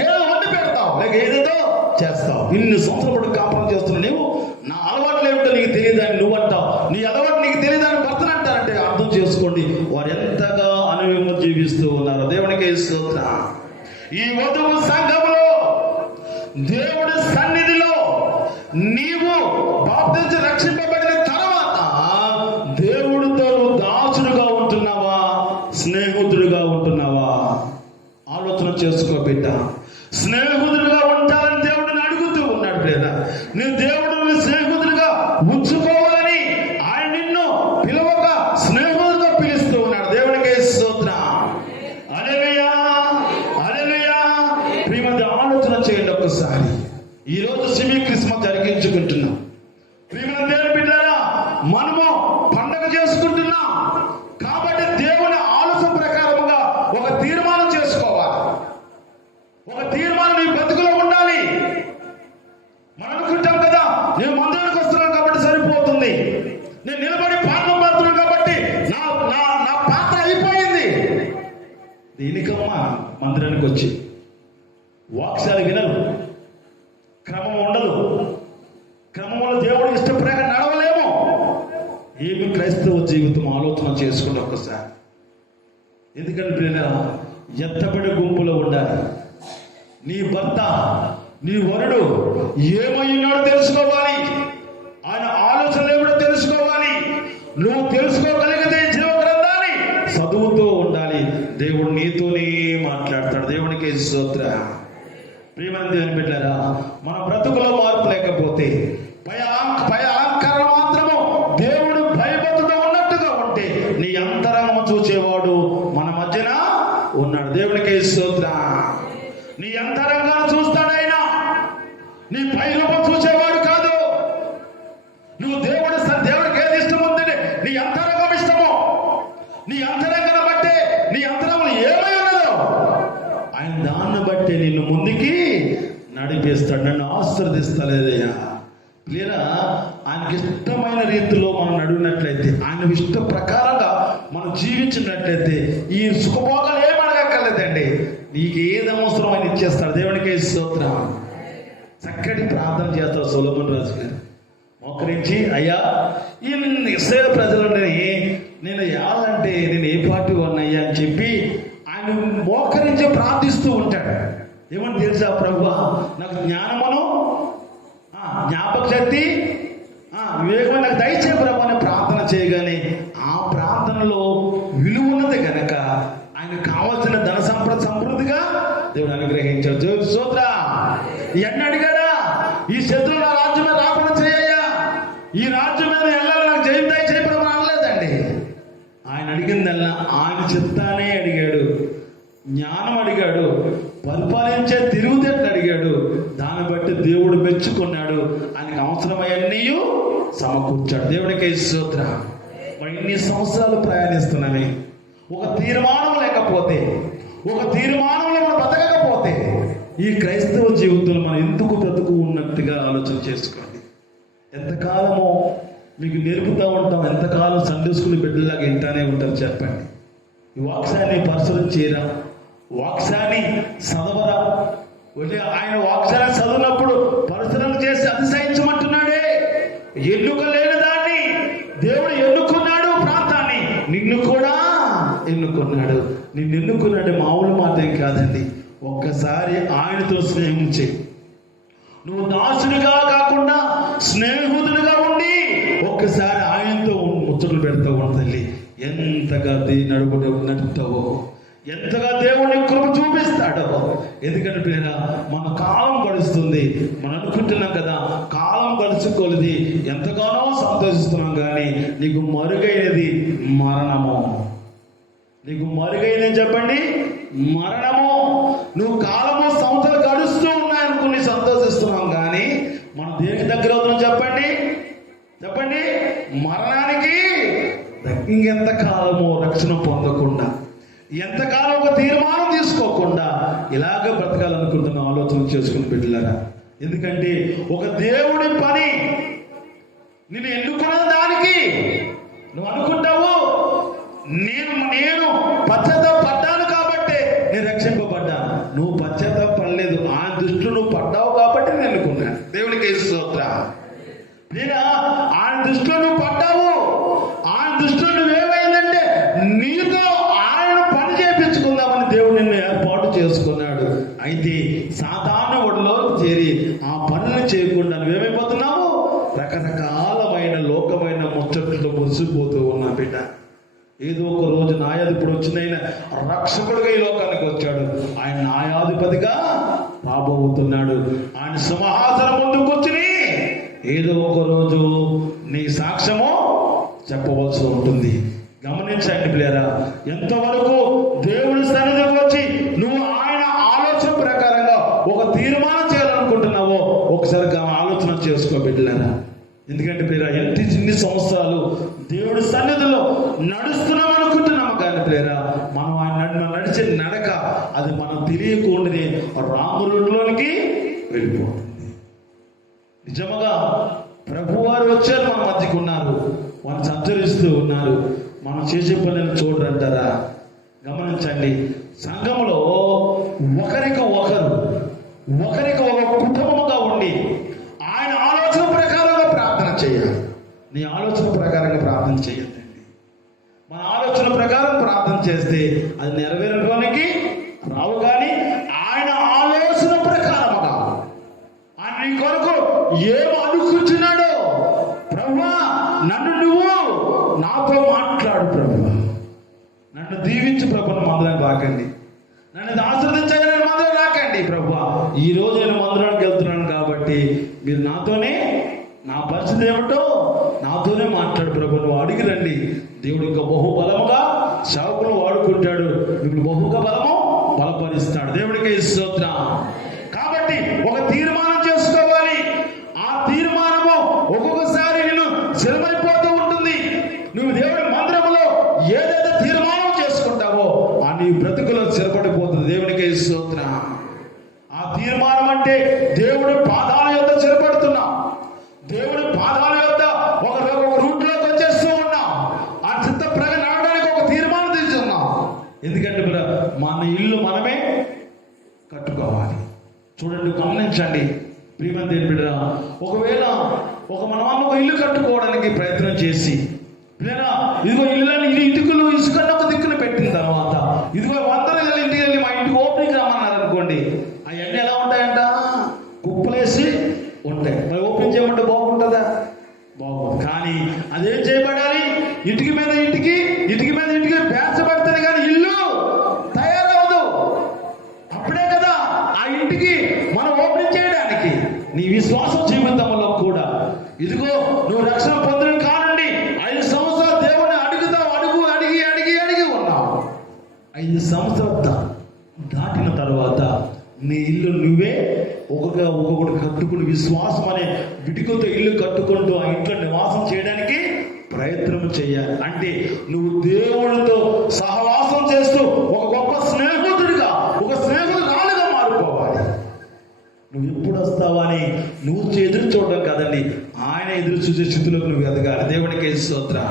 ఏదో వండి పెడతావు, లేక ఏదేదో చేస్తావు. ఇన్ని సంవత్సరాలు బట్టి కాపురం చేస్తున్నావు, నీవు నా అలవాట్లు ఏమిటో నీకు తెలియదని నువ్వు అంటావు, నీ అలవాటు నీకు తెలియదని భర్తను అంటారంటే అర్థం చేసుకోండి వారు ఎంతగా అనుభవం జీవిస్తూ ఉన్నారు. దేవునికి స్తోత్రం. ఈ వధువు సంఘములో దేవుడి సన్నిధిలో నీవు బాప్తించి రక్షింపబడిన తర్వాత దేవుడితో దాసుడుగా ఉంటున్నావా, స్నేహితుడిగా ఉంటున్నావా? ఆలోచన చేసుకో బిడ్డ. స్నేహితుడిగా ఉంటారని దేవుడిని అడుగుతూ ఉన్నాడు లేదా? నేను దేవుడిని స్నేహితుడిగా ఉంచుకోవాలని ఆయన నిన్ను పిలవక స్నేహితుడిగా పిలుస్తూ ఉన్నాడు. దేవునికి స్తోత్రం. హల్లెలూయా, హల్లెలూయా. ప్రియమైన ఆలోచన చేయండి ఒక్కసారి. ఈరోజు సెమీ క్రిస్మస్ జరిగించుకుంటున్నాం. ప్రియమైన దేవుని బిడ్డలారా, మనము పండగ చేసుకుంటున్నాం కాబట్టి దేవుని ఆలోచన ప్రకారముగా ఒక తీర్మానం చేసుకోవాలి. ఒక తీర్మానం నీ బతుకులో ఉండాలి. మనం అనుకుంటాం కదా, నేను మందిరానికి వస్తున్నాను కాబట్టి సరిపోతుంది, నేను నిలబడి పాఠం పాడుతున్నాను కాబట్టి నా పాత్ర అయిపోయింది. దీనికమ్మా మందిరానికి వచ్చి వాక్యాలు వినరు, క్రమం ఉండదు, క్రమంలో దేవుడు ఇష్ట ప్రకారం నడవలేము. ఏమి క్రైస్తవ జీవితం ఆలోచన చేసుకుంటే ఒక్కసారి. ఎందుకంటే ఎత్తబడి గుంపులో ఉండాలి. నీ భర్త, నీ వరుడు ఏమైనాడో తెలుసుకోవాలి, ఆయన ఆలోచనలు ఏమిటో తెలుసుకోవాలి. నువ్వు తెలుసుకోగలిగితే జీవ గ్రంథాన్ని చదువుతూ ఉండాలి. దేవుడు నీతోనే మాట్లాడతాడు. దేవునికి స్తోత్రం. ప్రియమైన దేవుని బిడ్డలారా, మన బ్రతుకులో మార్పు లేకపోతే పై అలంకరణ మాత్రము దేవుడు భయభక్తుతో ఉన్నట్టుగా ఉంటే నీ అంతరంగం చూచేవాడు మన మధ్యన ఉన్నాడు. దేవునికి స్తోత్రం. నీ అంతరంగాన్ని చూస్తాడైనా, నీ పై రూపం చూసేవాడు కాదు. నువ్వు దేవుడికి ఏది ఇష్టం ఉందంటే నీ అంతరంగం ఇష్టమో, నీ అంతరంగాన్ని బట్టే నీ అంతరంగం ఏమై ఉన్నదో ఆయన దాన్ని బట్టి నిన్ను ముందుకి నడిపిస్తాడు. నన్ను ఆశీర్వదిస్తలేదయ్యా లేదా ఆయనకి ఇష్టమైన రీతిలో మనం నడిగినట్లయితే, ఆయన ఇష్ట ప్రకారంగా మనం జీవించినట్లయితే ఈ సుఖభోగాలు ఏం అడగక్కర్లేదండి. నీకు ఏది అవసరం అని ఇచ్చేస్తాడు. దేవునికి స్తోత్రం. చక్కటి ప్రార్థన చేస్తారు సొలొమోను రాజు గారు. మోకరించి, అయ్యా ఇన్ని ఇశ్రాయేలు ప్రజలని నేను యాలంటే నేను ఏ పార్టీ వాడినయ్యా అని చెప్పి ఆయన మోకరించి ప్రార్థిస్తూ ఉంటాడు. ఏమని తెలుసా? ప్రభువా నాకు జ్ఞానమును, జ్ఞాపక శక్తి, వివేకం నాకు దయచే ప్రభు అని ప్రార్థన చేయగానే ఆ ప్రార్థనలో విలువ ఉన్నది కనుక ఆయనకు కావాల్సిన ధన సమృద్ధిగా దేవుడు అనుగ్రహించాడు. దేవుడు స్తోత్ర. ఇవన్నీ అడిగాడా? ఈ శత్రువుల రాజ్యం మీద రాకుండా చేయ్యా, ఈ రాజ్యం మీద వెళ్ళాలి, నాకు జయం దయచేయ ప్రభు అనలేదా? ఆయన చిత్తానే అడిగాడు, జ్ఞానం అడిగాడు, పరిపాలించే తిరుగుతేట్లు అడిగాడు. దాన్ని బట్టి దేవుడు మెచ్చుకున్నాడు. ఆయనకు అవసరమయ్యన్నీ సమకూర్చాడు. దేవుడికి స్తోత్రం. మరి ఇన్ని సంవత్సరాలు ప్రయాణిస్తున్నామే, ఒక తీర్మానం లేకపోతే, ఒక తీర్మానంలో మనం బతకకపోతే ఈ క్రైస్తవ జీవితంలో మనం ఎందుకు బ్రతుకు ఉన్నట్టుగా ఆలోచన చేసుకోండి. ఎంతకాలమో మీకు నేర్పుతూ ఉంటాం, ఎంతకాలం సండే స్కూల్ బిడ్డలాగా వింటానే ఉంటారు. చెప్పండి, ఈ వాక్యాన్ని పరిశీలన చేయరా, వాక్యాన్ని చదవరా? ఆయన వాక్యాన్ని చదివినప్పుడు పరిశీలన చేసి అతిశయించమంటున్నాడే. ఎన్నుక లేని దాన్ని దేవుడు ఎన్నుకున్నాడు, ప్రాంతాన్ని నిన్ను కూడా ఎన్నుకున్నాడు. నిన్ను ఎన్నుకున్నాడు మామూలు మాట ఏం కాదండి. ఒక్కసారి ఆయనతో స్నేహం చేయి. నువ్వు దాసుడిగా కాకుండా స్నేహితుడిగా ఉండి ఒక్కసారి ఆయనతో ముచ్చట్లు పెడతా ఉండాలి. ఎంతగా నడుపుతావో, ఎంతగా దేవుడిని కృప చూపిస్తాడో. ఎందుకంటే ప్రియరా, మన కాలం గడుస్తుంది, మనం అనుకుంటున్నాం కదా, కాలం గడుచుకోలేది ఎంతగానో సంతోషిస్తున్నాం. కానీ నీకు మరుగైనది మరణము. నీకు మరుగైనది చెప్పండి, మరణము. నువ్వు కాలము సంవత్సరాలు గడుస్తూ ఉన్నాయనుకుని సంతోషిస్తున్నాం. కానీ మనం దేనికి దగ్గర అవుతున్నాం చెప్పండి, చెప్పండి, మరణానికి. ఇంకెంత కాలము రక్షణ పొందకుండా, ఎంతకాలం ఒక తీర్మానం తీసుకోకుండా ఇలాగ బ్రతకాలనుకుంటున్న ఆలోచన చేసుకుని బిడ్డలారా. ఎందుకంటే ఒక దేవుడి పని, నిన్ను ఎన్నుకున్న దానికి నువ్వు అనుకుంటావు, నేను పశ్చాత్తాపడ్డాను కాబట్టి నేను రక్షింపబడ్డాను. నువ్వు పశ్చాత్తాపడలేదు, ఆ దృష్టిలో నువ్వు పడ్డావు కాబట్టి నేను ఎన్నుకున్నాను. దేవునికి స్తోత్రం. నేను ఆయన దృష్టిలో నువ్వు పడ్డావు, ఆయన దృష్టిలో నువ్వేమైందంటే నీతో ఆయన పని చేయించుకుందామని దేవుడు నిన్ను ఏర్పాటు చేసుకున్నాడు. అయితే సాధారణ ఒడిలో చేరి ఆ పనులు చేయకుండా నువ్వేమైపోతున్నావు? రకరకాలమైన లోకమైన ముచ్చట్లతో మురిసిపోతూ ఉన్నా బిడ్డ. ఏదో ఒక రోజు న్యాయాధిపతి వచ్చిన రక్షకుడిగా ఈ లోకానికి వచ్చాడు. ఆయన న్యాయాధిపతిగా రాబోతున్నాడు. ఆయన సింహాసనం ముందుకు వచ్చి ఏదో ఒక రోజు నీ సాక్ష్యము చెప్పవలసి ఉంటుంది. గమనించండి ప్రియరా, ఎంతవరకు దేవుని సన్నిధికి వచ్చి నువ్వు ఆయన ఆలోచన ప్రకారంగా ఒక తీర్మానం చేయాలనుకుంటున్నావో ఒకసారి ఆలోచన చేసుకో బిడ్డలారా. ఎందుకంటే ప్రియరా, ఎన్ని సంవత్సరాలు దేవుడి సన్నిధిలో నడుస్తున్నాం అనుకుంటున్నాము. కానీ ప్రియరా, మనం ఆయన నడిచే నడక అది మనం తెలియకుండానే రాములోనికి వెళ్ళిపోతుంది. నిజముగా ప్రభువారు వచ్చారు, మన మధ్యకు ఉన్నారు, వాళ్ళు సంచరిస్తూ ఉన్నారు. మనం చేసే పనులను చూడరంటారా? గమనించండి, సంఘంలో ఒకరికి ఒక కుటుంబముగా ఉండి ఆయన ఆలోచన ప్రకారంగా ప్రార్థన చేయాలి. నీ ఆలోచన ప్రకారంగా ప్రార్థన చేయద్దండి. మన ఆలోచన ప్రకారం ప్రార్థన చేస్తే అది నెరవేరడానికి రావు. కానీ ఆయన ఆలోచన ప్రకారముగా ఆయన నీ కొరకు ఏమో అనుకుంటున్నాడో, ప్రభువా నన్ను నువ్వు నాతో మాట్లాడు, ప్రభువా నన్ను దీవించు ప్రభుని మందిరానికి రాకండి, నన్ను ఆశీర్వదించగలని మందిరం రాకండి. ప్రభువా ఈ రోజు నేను మందిరానికి వెళ్తున్నాను కాబట్టి మీరు నాతోనే, నా పరిస్థితి ఏమిటో నాతోనే మాట్లాడు ప్రభు, నువ్వు అడిగి రండి. దేవుడు యొక్క బహుబలముగా సేవకులు వాడుకుంటాడు, మీకు బహుగా బలపరుస్తాడు. దేవుడికి స్తోత్రం. కాబట్టి ఒక తీర్మానం చేసుకోవాలి. ఆ తీర్మానము ఒక్కొక్కసారి నేను శ్రమైపోతూ ఉంటుంది. నువ్వు దేవుడి మందిరంలో ఏదైతే తీర్మానం చేసుకుంటావో ఆ నీ బ్రతుకులో స్థిరపడిపోతుంది. దేవుడికి స్తోత్రం. ఆ తీర్మానం అంటే దేవుడి పాదాల యొద్ద స్థిరపడుతున్నాం, దేవుడి పాదాల యొద్ద ఒక రూట్లోకి వచ్చేస్తూ ఉన్నాం. ఆ చిత్త ప్రకారం నడవడానికి ఒక తీర్మానం తీసుకున్నాం. ఎందుకంటే మన ఇల్లు మనమే కట్టుకోవాలి. చూడండి, గమనించండి ప్రియమైన దేవుని బిడ్డ, ఒకవేళ మనం ఒక ఇల్లు కట్టుకోవడానికి ప్రయత్నం చేసి ఇదిగో ఇటుకలు ఇసుకన్న ఒక దిక్కున పెట్టిన తర్వాత ఇదిగో అందరూ ఇంటికి వెళ్ళి మా ఇంటికి ఓపెనింగ్ రమ్మన్నారు అనుకోండి, అవన్నీ ఎలా ఉంటాయంట? కుప్పలేసి ఉంటాయి. మరి ఓపెన్ చేయమంటే బాగుంటుందా? బాగుంటుంది. కానీ అదేం చేయబడాలి? ఇటుక మీద ఇంటికి పేర్చబడితే కానీ ఇల్లు తయారవదు. అప్పుడే కదా ఆ ఇంటికి మనం ఓపెన్ చేయడానికి. నీ విశ్వాస జీవితంలో కూడా ఇదిగో నువ్వు రక్షణ పొందిన కానండి 5 సంవత్సరాలు దేవుని అడిగి ఉన్నావు. 5 సంవత్సరాలు దాటిన తర్వాత నీ ఇల్లు నువ్వే ఒక్కొక్కటి కట్టుకుని విశ్వాసం అనే విటికలతో ఇల్లు కట్టుకుంటూ ఆ ఇంట్లో నివాసం చేయడానికి ప్రయత్నం చేయాలి. అంటే నువ్వు దేవుడితో సహవాసం చేస్తూ ఒక గొప్ప స్నేహితుడిగా, ఒక స్నేహితురాలుగా మారిపోవాలి. నువ్వు ఎప్పుడు వస్తావా అని నువ్వు ఎదురు చూడడం కాదండి, ఆయన ఎదురు చూసే స్థితిలోకి నువ్వు ఎదగాలి. దేవునికి స్తోత్రం.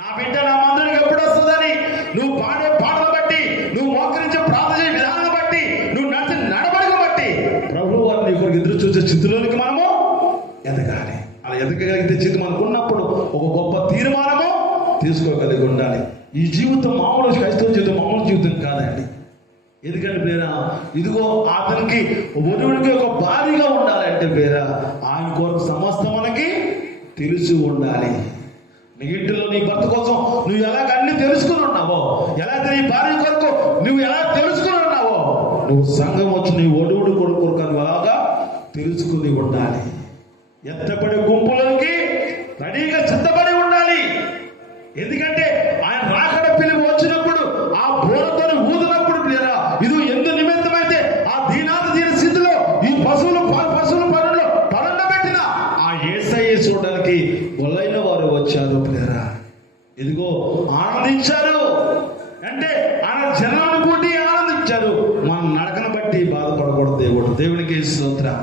నా బిడ్డ నా మందిరికి ఎప్పుడు వస్తుందని నువ్వు పాడే పాటలు బట్టి, నువ్వు మోకరించే ప్రార్థన విధానం బట్టి, నువ్వు నడిచే నడవడిక బట్టి ప్రభువు వారు నీ కొరకు ఎదురు చూసే స్థితిలోనికి మనము ఎదగాలి. అలా ఎదగగలిగితే స్థితి మనకు ఉన్నప్పుడు ఒక గొప్ప తీర్మానము తీసుకోగలిగి ఉండాలి. ఈ జీవితం మామూలు క్రైస్తవ జీవితం మామూలు జీవితం కాదండి. ఎందుకంటే పేరా ఇదిగో అతనికి వధువుడికి ఒక భారీగా ఉండాలంటే పేరా ఆయన కొరకు సమస్త మనకి తెలిసి ఉండాలి. నీ ఇంటిలో నీ భర్త కోసం నువ్వు ఎలాగ అన్ని తెలుసుకుని ఉన్నావో, ఎలా నీ భార్య కొరకు నువ్వు ఎలా తెలుసుకుని ఉన్నావో, నువ్వు సంఘం వచ్చి నీ వధువుడు కొడుకు కొరకు అలాగా తెలుసుకుని ఉండాలి. ఎత్తపడే గుంపులకి రెడీగా సిద్ధపడి ఉండాలి. ఎందుకంటే ఆయన రాకడ పిలుపు వచ్చినప్పుడు ఆ బోరతో ఊదినప్పుడు ఇది ఎందు నిమిత్తమైతే ఆ దీన స్థితిలో ఈ పశువులు పనుల్లో పరుండబెట్టిన ఆ యేసయ్య చూడడానికి గొల్లైన వారు వచ్చారు ప్రియరా. ఇదిగో ఆనందించారు. అంటే ఆయన జనాన్ని బట్టి ఆనందించారు. మన నడకను బట్టి బాధపడకూడదు. దేవునికి స్తోత్రం.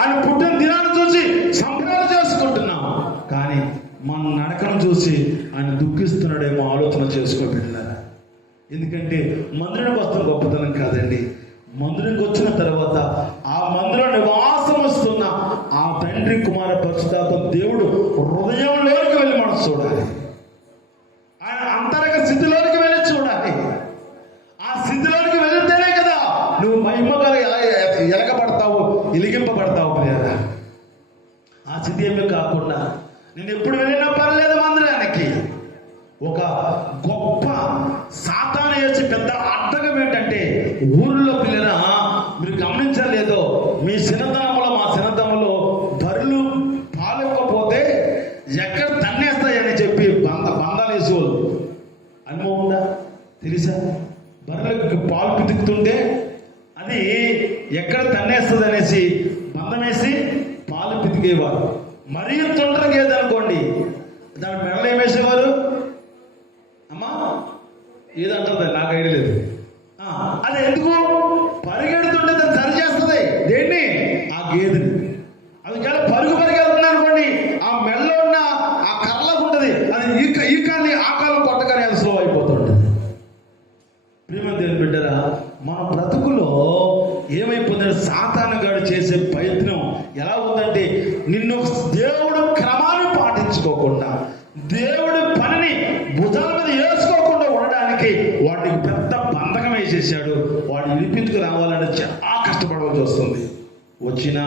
ఆయన పుట్టిన దినాన్ని చూసి సంబరాలు చేసుకుంటున్నాం, కానీ మన నడకను చూసి ఆయన దుఃఖిస్తున్నాడేమో ఆలోచన చేసుకోబెట్టినారా. ఎందుకంటే మందిరానికి వస్తున్న గొప్పతనం కాదండి, మందిరానికి వచ్చిన తర్వాత ఆ మందిరం నివాసం వస్తున్న ఆ తండ్రి కుమార పరిశుద్ధాత్మ దేవుడు హృదయంలోకి వెళ్ళి మనం చూడాలి. ఆయన అంతరంగ స్థితిలోనికి వెళ్ళి చూడాలి. ఆ స్థితిలోనికి వెళితేనే కదా నువ్వు మహిమగా ఎలగబడతావు, ఎలిగింపబడతావు. ఆ స్థితి ఏమీ కాకుండా నేను ఎప్పుడు వెళ్ళినా పర్లేదు మందిరానికి. ఒక గొప్ప సాతాను చేసే పెద్ద అర్థం ఏంటంటే ఊర్లో పిల్లరా మీరు గమనించలేదో, మీ చిన్నతనంలో మా చిన్నతనంలో బర్రెలు పాలు ఇవ్వకపోతే ఎక్కడ తన్నేస్తాయని చెప్పి బంధాలు వేసేవాళ్ళు. అనుభవం ఉందా? తెలుసా? బర్రెలకు పాలు పితుకుతుంటే అది ఎక్కడ తన్నేస్తుంది అనేసి బంధం వేసి పాలు పితికేవారు. మరీ తొందరగా ఏదనుకోండి దాని మెడలు ఏమేసేవారు? అమ్మా ఏదంటుంది నాకు ఐడియా లేదు. అది ఎందుకు పరిగెడుతుంటే దాన్ని సరి చేస్తుంది. దేన్ని? ఆ గేదెని. అది పరుగు వెళ్తుంది అనుకోండి, ఆ మెడలో ఉన్న ఆ కర్రలకు ఉంటుంది, అది ఈ కాన్ని ఆ కాలం కొట్టగానే అది స్లో అయిపోతుంటుంది. ప్రేమ దేవుని బిడ్డరా, మన బ్రతుకులో ఏమైపోతుంది? సాతాను గాడు చేసే ప్రయత్నం ఎలా ఉందంటే నిన్ను దేవుడు క్రమాన్ని పాటించుకోకుండా, దేవుడి పనిని భుజాల మీద వేసుకోకుండా ఉండడానికి వాడికి పెద్ద బంధకం వేసేసాడు. వాడు వినిపించుకు రావాలంటే చాలా కష్టపడవలసి వస్తుంది. వచ్చినా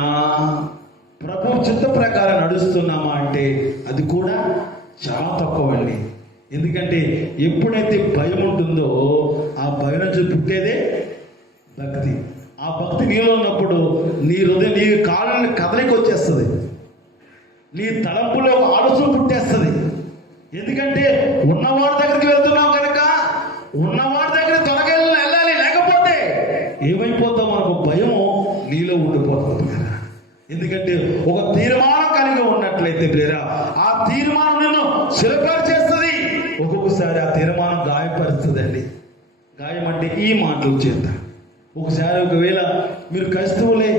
ప్రభు చిత్త ప్రకారం నడుస్తున్నామా అంటే అది కూడా చాలా తక్కువండి. ఎందుకంటే ఎప్పుడైతే భయం ఉంటుందో ఆ భయం నుంచి పుట్టేదే భక్తి. ఆ భక్తి నీలో ఉన్నప్పుడు నీ హృదయం నీ కాళ్ళని కదలికి వచ్చేస్తుంది, నీ తలంపులో ఆలోచన పుట్టేస్తుంది. ఎందుకంటే ఉన్నవాడి దగ్గరికి వెళ్తున్నాం కనుక ఉన్నవాడి దగ్గర త్వరగా వెళ్ళాలి, లేకపోతే ఏమైపోతాం మనకు భయం నీలో ఉండిపోతుంది కదా. ఎందుకంటే ఒక తీర్మానం కలిగి ఉన్నట్లయితే ప్రియరా ఆ తీర్మానం నిన్ను శిలపరిచేస్తుంది. ఒక్కొక్కసారి ఆ తీర్మానం గాయపరుస్తుంది అండి. గాయం అంటే ఈ మాటలు చేత ఒకసారి ఒకవేళ మీరు క్రైస్తవులే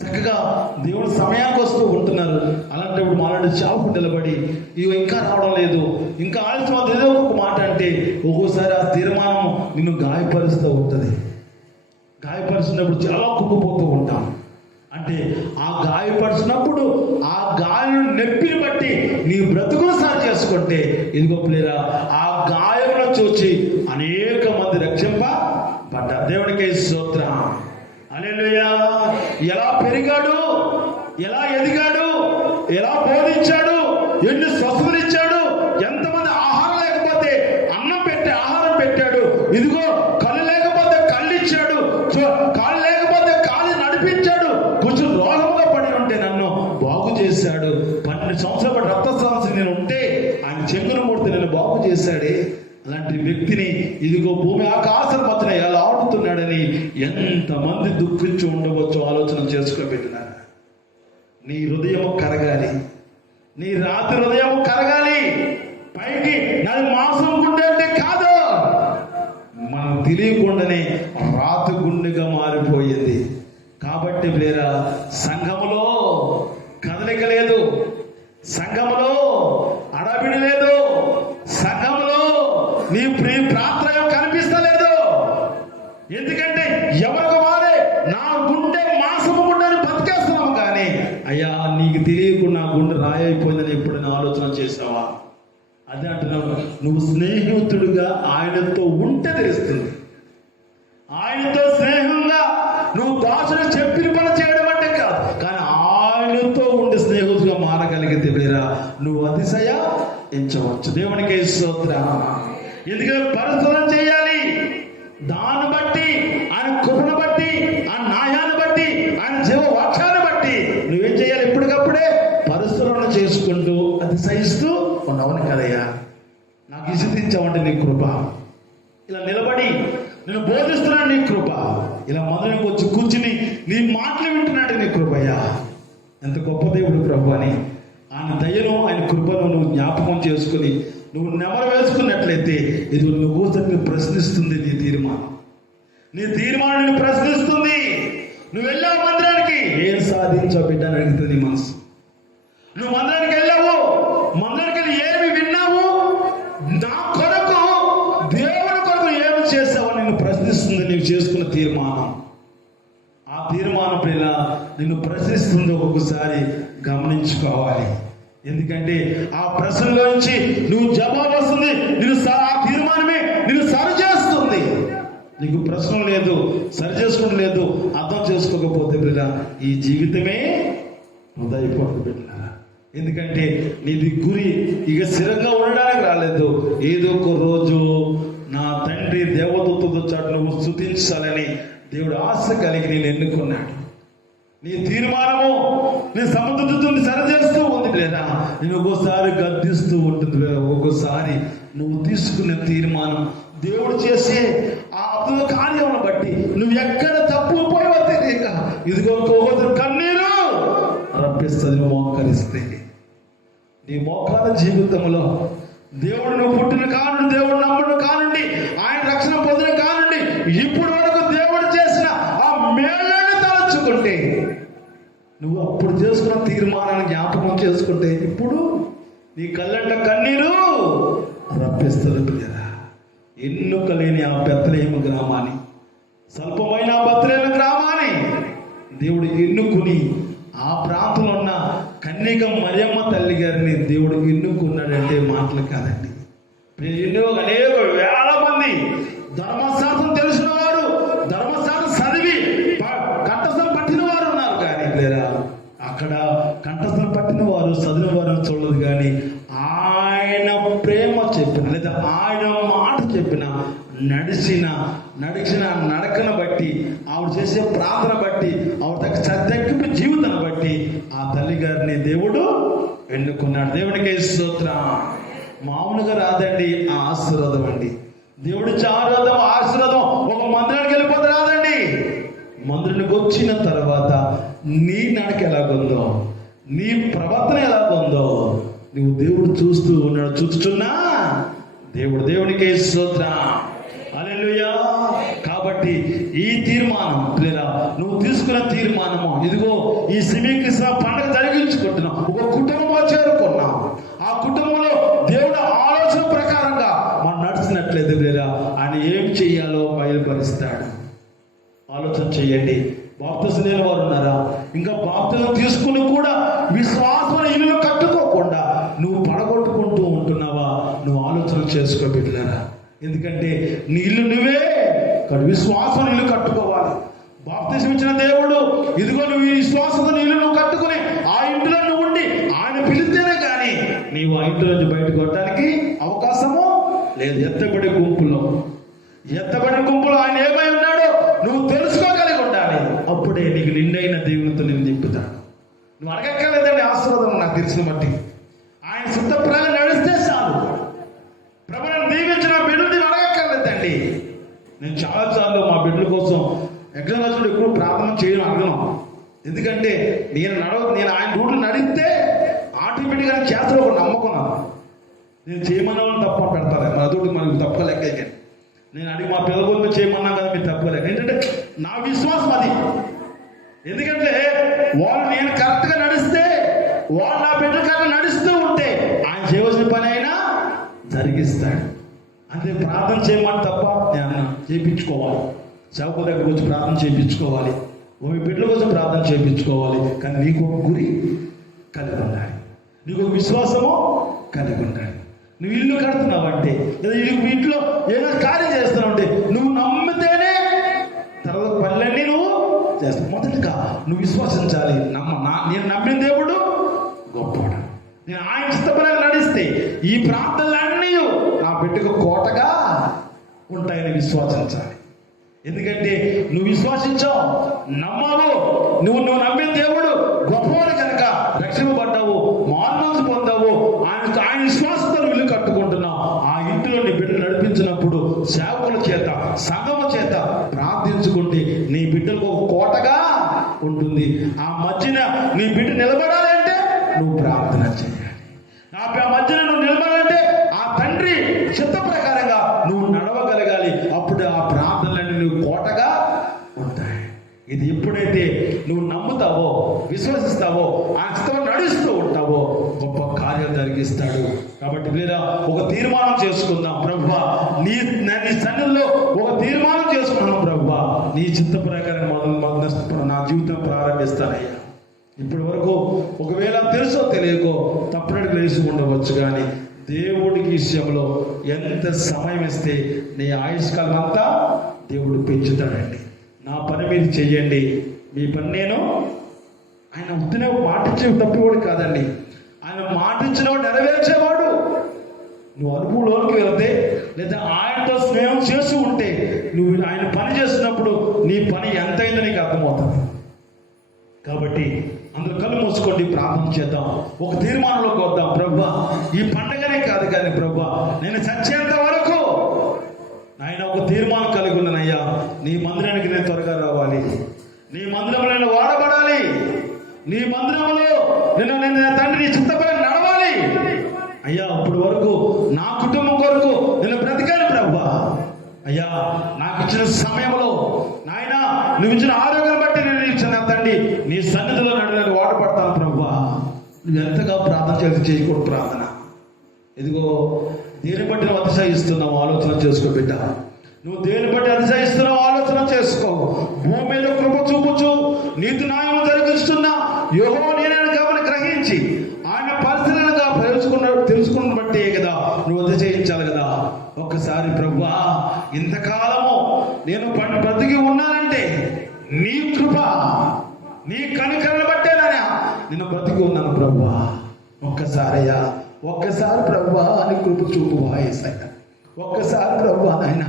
చక్కగా దేవుడు సమయానికి వస్తూ ఉంటున్నారు, అలాంటప్పుడు మాలాంటి చావుకు నిలబడి ఇవి ఇంకా రావడం లేదు, ఇంకా ఆలస్యం ఏదో ఒక మాట అంటే ఒక్కోసారి ఆ తీర్మానం నిన్ను గాయపరుస్తూ ఉంటుంది. గాయపరిచినప్పుడు చాలా కుక్కుపోతూ ఉంటాం. అంటే ఆ గాయపరిచినప్పుడు ఆ గాయం నొప్పిని బట్టి నీ బ్రతుకును సార్ చేసుకుంటే ఇదిగో ప్లేరా ఆ గాయంలో చూచి అనేక మంది రక్షింపబడ్డారు. దేవునికి స్తోత్రం. హల్లెలూయా. ఎలా పెరిగాడు, ఎలా ఎదిగాడు, ఎలా బోధించాడు, ఎన్ని స్వస్థతలిచ్చాడు, ఎంతమంది ఆహారం లేకపోతే అన్నం పెట్టి ఆహారం పెట్టాడు. ఇదిగో కళ్ళు లేకపోతే కళ్ళు ఇచ్చాడు, కాళ్ళు లేకపోతే కాళ్ళు నడిపించాడు. కొంచెం రోగంగా పడి ఉంటే నన్ను బాగు చేశాడు. 12 సంవత్సరాల రక్త సమస్య నేను ఉంటే ఆయన చెంగును ముడితే నన్ను బాగు చేశాడే. అలాంటి వ్యక్తిని ఇదిగో భూమి ఆకాశం మధ్యన ఎలా ఆడుతున్నాడని ఎంతమంది దుఃఖించి ఉండవచ్చో ఆలోచన చేసుకోబెట్టినారు. నీ హృదయం కరగాలి, నీ రాత్రి హృదయం కరగాలి. పైకి నాది మాంసం గుండె అంటే కాదు, మనం తెలియకుండానే రాతి గుండెగా మారిపోయింది. కాబట్టి వేరా సంఘములో కదలిక లేదు, సంఘములో అడవిడి లేదు, సంఘములో నీ ప్రార్థన కనిపిస్తలేదు. ఎందుకంటే ఎవరికి వారే నా గుండె మాంసము గుండెని బతికేస్తున్నాము. కానీ అయ్యా నీకు తెలియకుండా గుండె రాయైపోయిందని ఎప్పుడైనా ఆలోచన చేసావా? అదే అంటున్నావు, నువ్వు స్నేహితుడిగా ఆయనతో ఉంటే తెలుస్తుంది. ఆయనతో స్నేహంగా నువ్వు దాసుడు చెప్పిన పని చేయడం అంటే కాదు, కానీ ఆయనతో ఉండి స్నేహితుడిగా మారగలిగితే వేరా నువ్వు అతిశయించవచ్చు. దేవునికి స్తోత్రం. ఎందుకంటే పరిశోధన చేయాలి. దాన్ని బట్టి, ఆయన కృపను బట్టి, ఆయన న్యాయాన్ని బట్టి, ఆయన జీవ వాక్యాన్ని బట్టి నువ్వేం చేయాలి? ఎప్పటికప్పుడే పరిశోధన చేసుకుంటూ అతిశయిస్తూ ఉన్నావని కదయ్యా. నాకు ఇసితించావంటే నీ కృప. ఇలా నిలబడి నేను బోధిస్తున్నాను నీ కృప. ఇలా మొదలుకి వచ్చి కూర్చుని నీ మాటలు వింటున్నాడు నీ కృపయ్యా. ఎంత గొప్ప దేవుడు ప్రభు అని ఆయన దయను, ఆయన కృపను నువ్వు జ్ఞాపకం చేసుకుని నువ్వు నెమరు వేసుకున్నట్లయితే ఇది నువ్వు ప్రశ్నిస్తుంది. నీ తీర్మానం ప్రశ్నిస్తుంది. నువ్వు వెళ్ళావు మందిరానికి, ఏం సాధించావు బిడ్డ అని అడుగుతుంది నీ మనసు. నువ్వు మందిరానికి వెళ్ళావు, మందిరానికి వెళ్ళి ఏమి విన్నావు, నా కొరకు దేవుని కొరకు ఏమి చేస్తావని నిన్ను ప్రశ్నిస్తుంది. నీవు చేసుకున్న తీర్మానం, ఆ తీర్మానం పైన నిన్ను ప్రశ్నిస్తుంది. ఒక్కొక్కసారి గమనించుకోవాలి. ఎందుకంటే ఆ ప్రశ్నలోంచి నువ్వు జవాబు వస్తుంది. ఆ తీర్మానమే నిన్ను సరి చేస్తుంది. నీకు ప్రశ్న లేదు, సరి చేసుకోవడం లేదు, అర్థం చేసుకోకపోతే బిడ్డ ఈ జీవితమే వృధా అయిపోతుంది బిడ్డ. ఎందుకంటే నీది గురి ఇక స్థిరంగా ఉండడానికి రాలేదు. ఏదో ఒక రోజు నా తండ్రి దేవదూతతో చాటు నువ్వు స్తుతించాలని దేవుడు ఆశ కలిగి నేను ఎన్నుకున్నాడు. నీ తీర్మానము నీ సముద్రుని సరిచేస్తూ ఉంది లేదా, నేను ఒక్కోసారి గద్దిస్తూ ఉంటుంది లేదా, ఒక్కోసారి నువ్వు తీసుకునే తీర్మానం దేవుడు చేసే ఆ అద్భుత కార్యమును బట్టి నువ్వు ఎక్కడ తప్పు పోయివో తెలియక ఇదిగో కన్నీరు రప్పిస్తుంది. నువ్వు మోకరిస్తే నీ మోకాల జీవితంలో దేవుడు నువ్వు పుట్టిన కానుండి, దేవుడు నమ్ముడు కానుండి, ఆయన రక్షణ పొందిన కానుండి ఇప్పుడు వరకు దేవుడు చేసిన ఆ మేళ్ళని తలచుకుంటే, నువ్వు అప్పుడు చేసుకున్న తీర్మానాన్ని జ్ఞాపకం చేసుకుంటే ఇప్పుడు నీ కళ్ళంట కన్నీరు రప్పిస్తుంది కదా. ఎన్నుక లేని ఆ బెత్లెహేము గ్రామాన్ని, స్వల్పమైన బెత్లెహేము గ్రామాన్ని దేవుడు ఎన్నుకుని ఆ ప్రాంతంలో ఉన్న కన్యక మరియమ్మ తల్లి గారిని దేవుడు ఎన్నుకున్నాడంటే మాటలు కాదండి. అనేక వేల మంది ధర్మశాస్త్రం తెలిసిన వారు, ధర్మశాస్త్రం చదివి కంఠస్థం పట్టిన వారు ఉన్నారు. కానీ లేరా అక్కడ కంఠస్థం పట్టిన వారు, చదివిన వారు చూడలేదు. కానీ ఆయన ప్రేమ చెప్పిన లేదా ఆయన మాట చెప్పిన నడిచిన నడకను బట్టి, ఆవిడ చేసే ప్రార్థన బట్టి, ఆవిడ సత్యక్కి జీవితాన్ని బట్టి ఆ తల్లి గారిని దేవుడు ఎన్నుకున్నాడు. దేవునికి స్తోత్రం. మామూలుగా రాదండి ఆ ఆశీర్వాదం అండి. దేవుడి ఆశీర్వాదం ఒక మందిరానికి వెళ్ళిపోతే రాదండి. మందిరానికి వచ్చిన తర్వాత నీ నడక ఎలాగుందో, నీ ప్రవర్తన ఎలాగుందో నువ్వు దేవుడు చూస్తూ ఉన్నాడు. చూస్తున్నా దేవునికి స్తోత్రం. హల్లెలూయా. కాబట్టి ఈ తీర్మానం లేదా నువ్వు తీసుకున్న తీర్మానము, ఇదిగో ఈ శ్రీకృష్ణ పండుగ జరిగించుకుంటున్నావు, ఒక కుటుంబంలో చేరుకున్నావు. ఆ కుటుంబంలో దేవుడు ఆలోచన ప్రకారంగా మనం నడిచినట్లయితే లేదా ఆయన ఏం చెయ్యాలో బయలుపరుస్తాడు. ఆలోచన చేయండి. బాప్తిసం లేని వారు ఉన్నారా? ఇంకా బాప్తిసం తీసుకుని కూడా విశ్వాసం ఇల్లు కట్టుకోకుండా నువ్వు పడగొట్టుకుంటూ ఉంటున్నావా? నువ్వు ఆలోచన చేసుకో బిడ్డలారా. ఎందుకంటే నీ ఇల్లు నువ్వే విశ్వాసం ఇల్లు కట్టుకోవాలి. బాప్తిసం ఇచ్చిన దేవుడు ఇదిగో నువ్వు ఈ విశ్వాసంతో ఇల్లు నువ్వు కట్టుకుని ఆ ఇంట్లో నువ్వు ఉండి ఆయన పిలిస్తేనే కానీ నీవు ఆ ఇంట్లో నుంచి బయటకు కొట్టడానికి అవకాశము లేదు. ఎత్తబడే గుంపులో ఆయన ఏమై ఉన్నాడో నువ్వు తెలుసుకోగలిగి ఉండాలి. అప్పుడే నీకు నిండైన దేవునితో నేను నింపుతాను. నువ్వు అడగక్కర్లేదండి ఆశీర్వాదం. నాకు తెలిసిన బట్టి ఆయన శుద్ధ ప్రకారం నడిస్తే చాలు. ప్రభువును దీవించిన చాలాసార్లు మా బిడ్డల కోసం ఎగ్జామ్ రాసినప్పుడు ఎప్పుడు ప్రార్థన చేయడం అడగను. ఎందుకంటే నేను ఆయన రూట్లు నడిస్తే ఆటోమేటిక్గా చేస్తాను ఒక నమ్మకం నాకు. నేను చేయమన్న వాళ్ళని తప్ప పెడతాను, మన అదొకటి మనకు తప్పలేక. నేను అడిగి మా పిల్లల గురించి చేయమన్నా కదా మీరు తప్పలేక. ఏంటంటే నా విశ్వాసం అది. ఎందుకంటే వాళ్ళు నేను కరెక్ట్గా నడిస్తే, వాళ్ళు నా బిడ్డ కరెక్ట్గా నడుస్తూ ఉంటే ఆయన చేయవలసిన పని అయినా జరిగిస్తాడు. అంతే, ప్రార్థన చేయమని తప్ప నేను చేయించుకోవాలి. సేవకుల దగ్గరకు వచ్చి ప్రార్థన చేయించుకోవాలి, మీ బిడ్డల కోసం ప్రార్థన చేయించుకోవాలి. కానీ నీకు ఒక గురి కలిగి ఉండాలి, నీకు ఒక విశ్వాసము కలిగి ఉండాలి. నువ్వు ఇల్లు కడుతున్నావంటే, లేదా ఇంట్లో ఏదైనా కార్యం చేస్తున్నావంటే నువ్వు నమ్మితేనే తర్వాత పనులన్నీ నువ్వు చేస్తావు. మొదటిగా నువ్వు విశ్వసించాలి. నేను నమ్మిన దేవుడు గొప్పవాడు, నేను ఆయన ఇష్టపరంగా నడిస్తే ఈ ప్రాంతాలన్నీ నా బిడ్డకు కోటగా ఉంటాయని విశ్వసించాలి. ఎందుకంటే నువ్వు విశ్వాసించావు, నమ్మావు, నువ్వు నమ్మిన దేవుడు గొప్పవాడు కనుక రక్షింపబడ్డావు, మారుమనసు పొందావు. ఆయన విశ్వాసంతో ఇల్లు కట్టుకుంటున్నావు. ఆ ఇంటిలో నీ బిడ్డ నడిపించినప్పుడు సేవకుల చేత, సంఘము చేత ప్రార్థించుకుంటే నీ బిడ్డలకు ఒక కోటగా ఉంటుంది. ఆ మధ్యన నీ బిడ్డ నిలబడాలి అంటే నువ్వు ప్రార్థన చేయాలి. ఆ మధ్యన నువ్వు నిలబడాలంటే ఆ తండ్రి చిత్త ప్రకారంగా నువ్వు నడవగలగాలి. అప్పుడు ఆ ప్రార్థనలన్నీ నువ్వు కోటగా ఉంటాయి. ఇది ఎప్పుడైతే నువ్వు నమ్ముతావో, విశ్వసిస్తావో, ఆ చిత్తం నడుస్తూ ఉంటావో గొప్ప కార్యం జరిగిస్తాడు. కాబట్టి లేదా ఒక తీర్మానం చేసుకుందాం. ప్రభువా, నీ సన్నిధిలో ఒక తీర్మానం చేసుకున్నాను. ప్రభువా, నీ చిత్త ప్రకారం నా జీవితం ప్రారంభిస్తానయ్యా. ఇప్పటి వరకు ఒకవేళ తెలుసో తెలియకో తప్పునడికి లేచి ఉండవచ్చు, కానీ దేవుడికి విషయంలో ఎంత సమయం ఇస్తే నీ ఆయుష్కాలం అంతా దేవుడు పెంచుతాడండి. నా పని మీరు చెయ్యండి, మీ పని నేను. ఆయన ఉత్తనే మాటించే తప్పివాడు కాదండి, ఆయన మాటించినవాడు నెరవేర్చేవాడు. నువ్వు అనుభవంలోకి వెళ్తే, లేదా ఆయనతో స్నేహం చేస్తూ ఉంటే, నువ్వు ఆయన పని చేస్తున్నప్పుడు నీ పని ఎంతైందో నీకు అర్థమవుతుంది. కాబట్టి అందరూ కళ్ళు మూసుకోండి, ప్రార్థన చేద్దాం. ఒక తీర్మానంలోకి వద్దాం. ప్రభువా, ఈ పండగనే కాదు కానీ ప్రభువా, నేను చచ్చేంత వరకు ఆయన ఒక తీర్మానం కలిగి ఉన్నానయ్యా. నీ మందిరానికి నేను త్వరగా రావాలి, నీ మందిరంలో నేను వాడబడాలి, నీ మందిరంలో నేను తండ్రి నీ చిత్తపై నడవాలి అయ్యా. అప్పటి వరకు నా కుటుంబం కొరకు నేను బ్రతికాను ప్రభువా. అయ్యా, నాకు ఇచ్చిన సమయంలో నాయన నువ్వు ఇచ్చిన ఆరోగ్యం బట్టి నేను ఇచ్చిన తండ్రి నీ సన్నిధిలో నేను వాడపడతాను ప్రభువా. నువ్వు ఎంతగా ప్రార్థన చేసి చేయకూడదు ప్రార్థన. ఇదిగో దేని బట్టి నువ్వు అతిశయిస్తున్నావు ఆలోచన చేసుకో బిడ్డ. నువ్వు దేని బట్టి అతిశయిస్తున్నావు ఆలోచన చేసుకో. భూమి మీద కృప చూపుచు నీతి న్యాయం జరిగిస్తున్నా యెహోవా నేనని కాబట్టి గ్రహించి ఆయన పరిస్థితులుగా తెలుసుకున్న బట్టే కదా నువ్వు అతిశయించాలి కదా. ఒక్కసారి ప్రభువా, ఇంతకాలము నేను బ్రతికి ఉన్నానంటే నీ కృప, నీ కనికరణ బట్టేనా నేను బ్రతికి ఉన్నాను ప్రభువా. ఒక్కసారి ప్రభువా అని కృప చూపు వాయిస్తాయి. ఒక్కసారి ప్రభువా ఆయన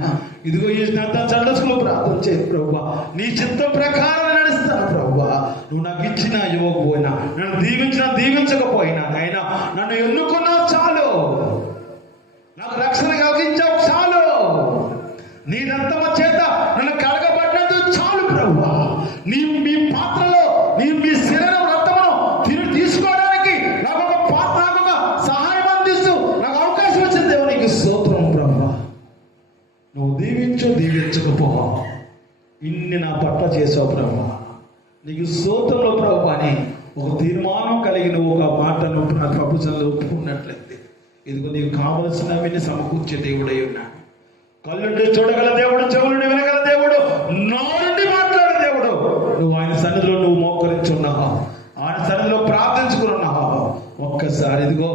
ఇదిగో ఈ సండస్కులు ప్రార్థన చేయి ప్రభువా. నీ చిత్తం ప్రకారం నడుస్తాను ప్రభువా. నువ్వు నాకు ఇచ్చినా ఇవ్వకపోయినా, నన్ను దీవించినా దీవించకపోయినా, అయినా నన్ను ఎన్నుకున్నావు చాలు, నాకు రక్షణ కలిగించావు చాలు, నీ రక్తమ చేత నన్ను కడగబడినందుకు చాలు ప్రభువా. మీ పాత్రలో మీ శరీరం రక్తమును తీసుకోవడానికి నాకు ఒక పాత్ర, ఒక సహాయం అందిస్తూ నాకు అవకాశం వచ్చింది దేవునికి స్తోత్రం ప్రభువా. నువ్వు దీవించకపో ఇన్ని నా పట్ల చేసావు ప్రభువా, నీకు స్తోత్రంలో ప్రభువా అని ఒక తీర్మానం కలిగి నువ్వు ఒక మాటను నా ప్రభుత్వంలో ఒప్పుకున్నట్లయితే ఇదిగో నీకు కావలసినవన్నీ సమకూర్చే దేవుడై ఉన్నాడు. కళ్ళుండి చూడగల దేవుడు, చెవులుండి వినగల దేవుడు, నోరుండి మాట్లాడే దేవుడు. నువ్వు ఆయన సన్నిధిలో నువ్వు మోకరించున్నావా, ఆయన సన్నిధిలో ప్రార్థించుకున్నావా? ఒక్కసారి ఇదిగో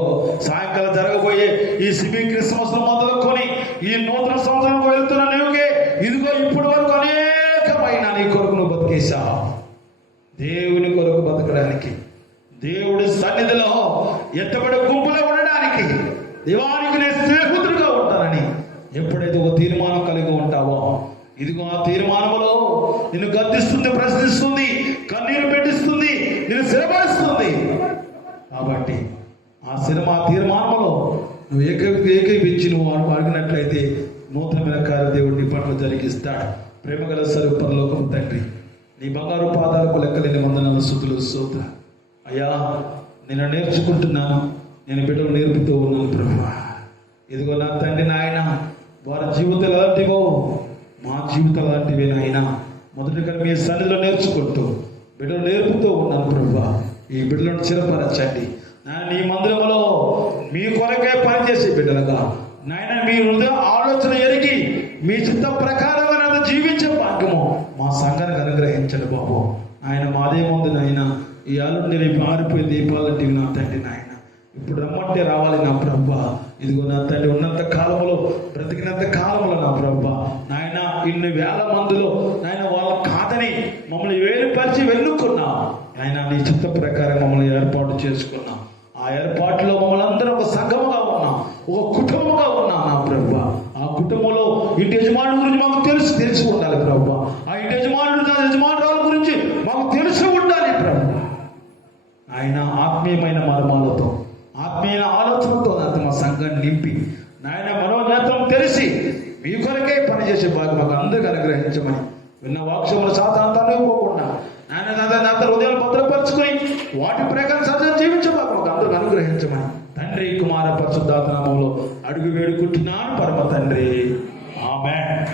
సాయంకాలం జరగబోయే ఈ సిబి క్రిస్మస్ మొదలుకొని ఈ నూతన సంవత్సరం వెళ్తున్న నువ్వుకే ఇదిగో ఇప్పటి వరకు అనేకమైన నీ కొరకు నువ్వు బతికేశావు. దేవుని కొరకు బతకడానికి, దేవుడి సన్నిధిలో ఎత్తబడే గుంపులో ఉండడానికి, దేవానికి నేను స్నేహితుడిగా ఉంటానని ఎప్పుడైతే ఒక తీర్మానం కలిగి ఉంటావో ఇదిగో ఆ తీర్మానంలో నిన్ను గద్దిస్తుంది, ప్రశ్నిస్తుంది, కన్నీరు పెట్టిస్తుంది, నిన్ను స్థిరపరుస్తుంది. కాబట్టి ఆ తీర్మానంలో నువ్వు ఏకీపించి నువ్వు అడిగినట్లయితే నూతనమైన కార్య దేవుడు నీ పట్ల జరిగిస్తాడు. ప్రేమగల సర్వ పరలోకం తండ్రి, నీ బంగారు పాదాలకు లెక్కలేని వందనాలు, స్తుతులు, స్తోత్ర. అయ్యా, నేను నేర్చుకుంటున్నాను, నేను బిడ్డలు నేర్పుతూ ఉన్నాను ప్రభువా. ఇదిగో నా తండ్రి నాయన, వారి జీవితాలు ఎలాంటివో మా జీవితాలు అలాంటివే నాయన. మొదటిగా మీ సన్నిధిలో నేర్చుకుంటూ బిడ్డలు నేర్పుతూ ఉన్నాను ప్రభువా. ఈ బిడ్డలను చిరపరచండి నాయన. నీ మందిరంలో మీ కొరకే పనిచేసే బిడ్డలుగా నాయన, మీ హృదయ ఆలోచన ఎరిగి మీ చిత్త ప్రకారంగా నాతో జీవించే భాగ్యము మా సంఘానికి అనుగ్రహించండి బాబు. ఆయన మాదేముంది నాయన, ఈ ఆలుండి రేపు ఆరిపోయి దీపాలంటివి నా తండ్రి నాయన. ఇప్పుడు రమ్మంటే రావాలి నా ప్రభువా. ఇదిగో నా తండ్రి, ఉన్నంత కాలంలో బ్రతికినంత కాలంలో నా ప్రభువా నాయన, ఇన్ని వేల మందిలో నాయన వాళ్ళు కాదని మమ్మల్ని వేరుపరిచి వెళ్ళుకున్నా ఆయన. నీ చిత్త ప్రకారం మమ్మల్ని ఏర్పాటు చేసుకున్నాం. ఆ ఏర్పాటులో మమ్మల్ని అందరం ఒక సంఘముగా ఉన్నాం, ఒక కుటుంబంగా ఉన్నాం నా ప్రభువా. ఆ కుటుంబంలో ఇంటి యజమానుల గురించి మాకు తెలిసి ఉండాలి ప్రభువా. ఆ ఇంటి యజమానురాల గురించి మాకు తెలిసి ఉండాలి ప్రభువా. ఆయన ఆత్మీయమైన మర్మాలతో, ఆత్మీయ ఆలోచనతో నాతో మా సంఘాన్ని నింపి నాయన మనోనేత్రం తెలిసి మీ కొరకే పనిచేసే భాగ్యం మాకు అందరికీ అనుగ్రహించమని విన్న వాక్యములు సాతాంతాన్ని ఇవ్వకుండా నాయన హృదయాలు భద్రపరుచుకొని వాటి ప్రకారం సత్యం జీవించే భాగ్యం మాకు అందరికీ అనుగ్రహించమని తండ్రి, కుమార, పరిశుద్ధాత్మ నామములో అడుగు వేడుకుంటున్నాను పరమ తండ్రి. ఆమేన్.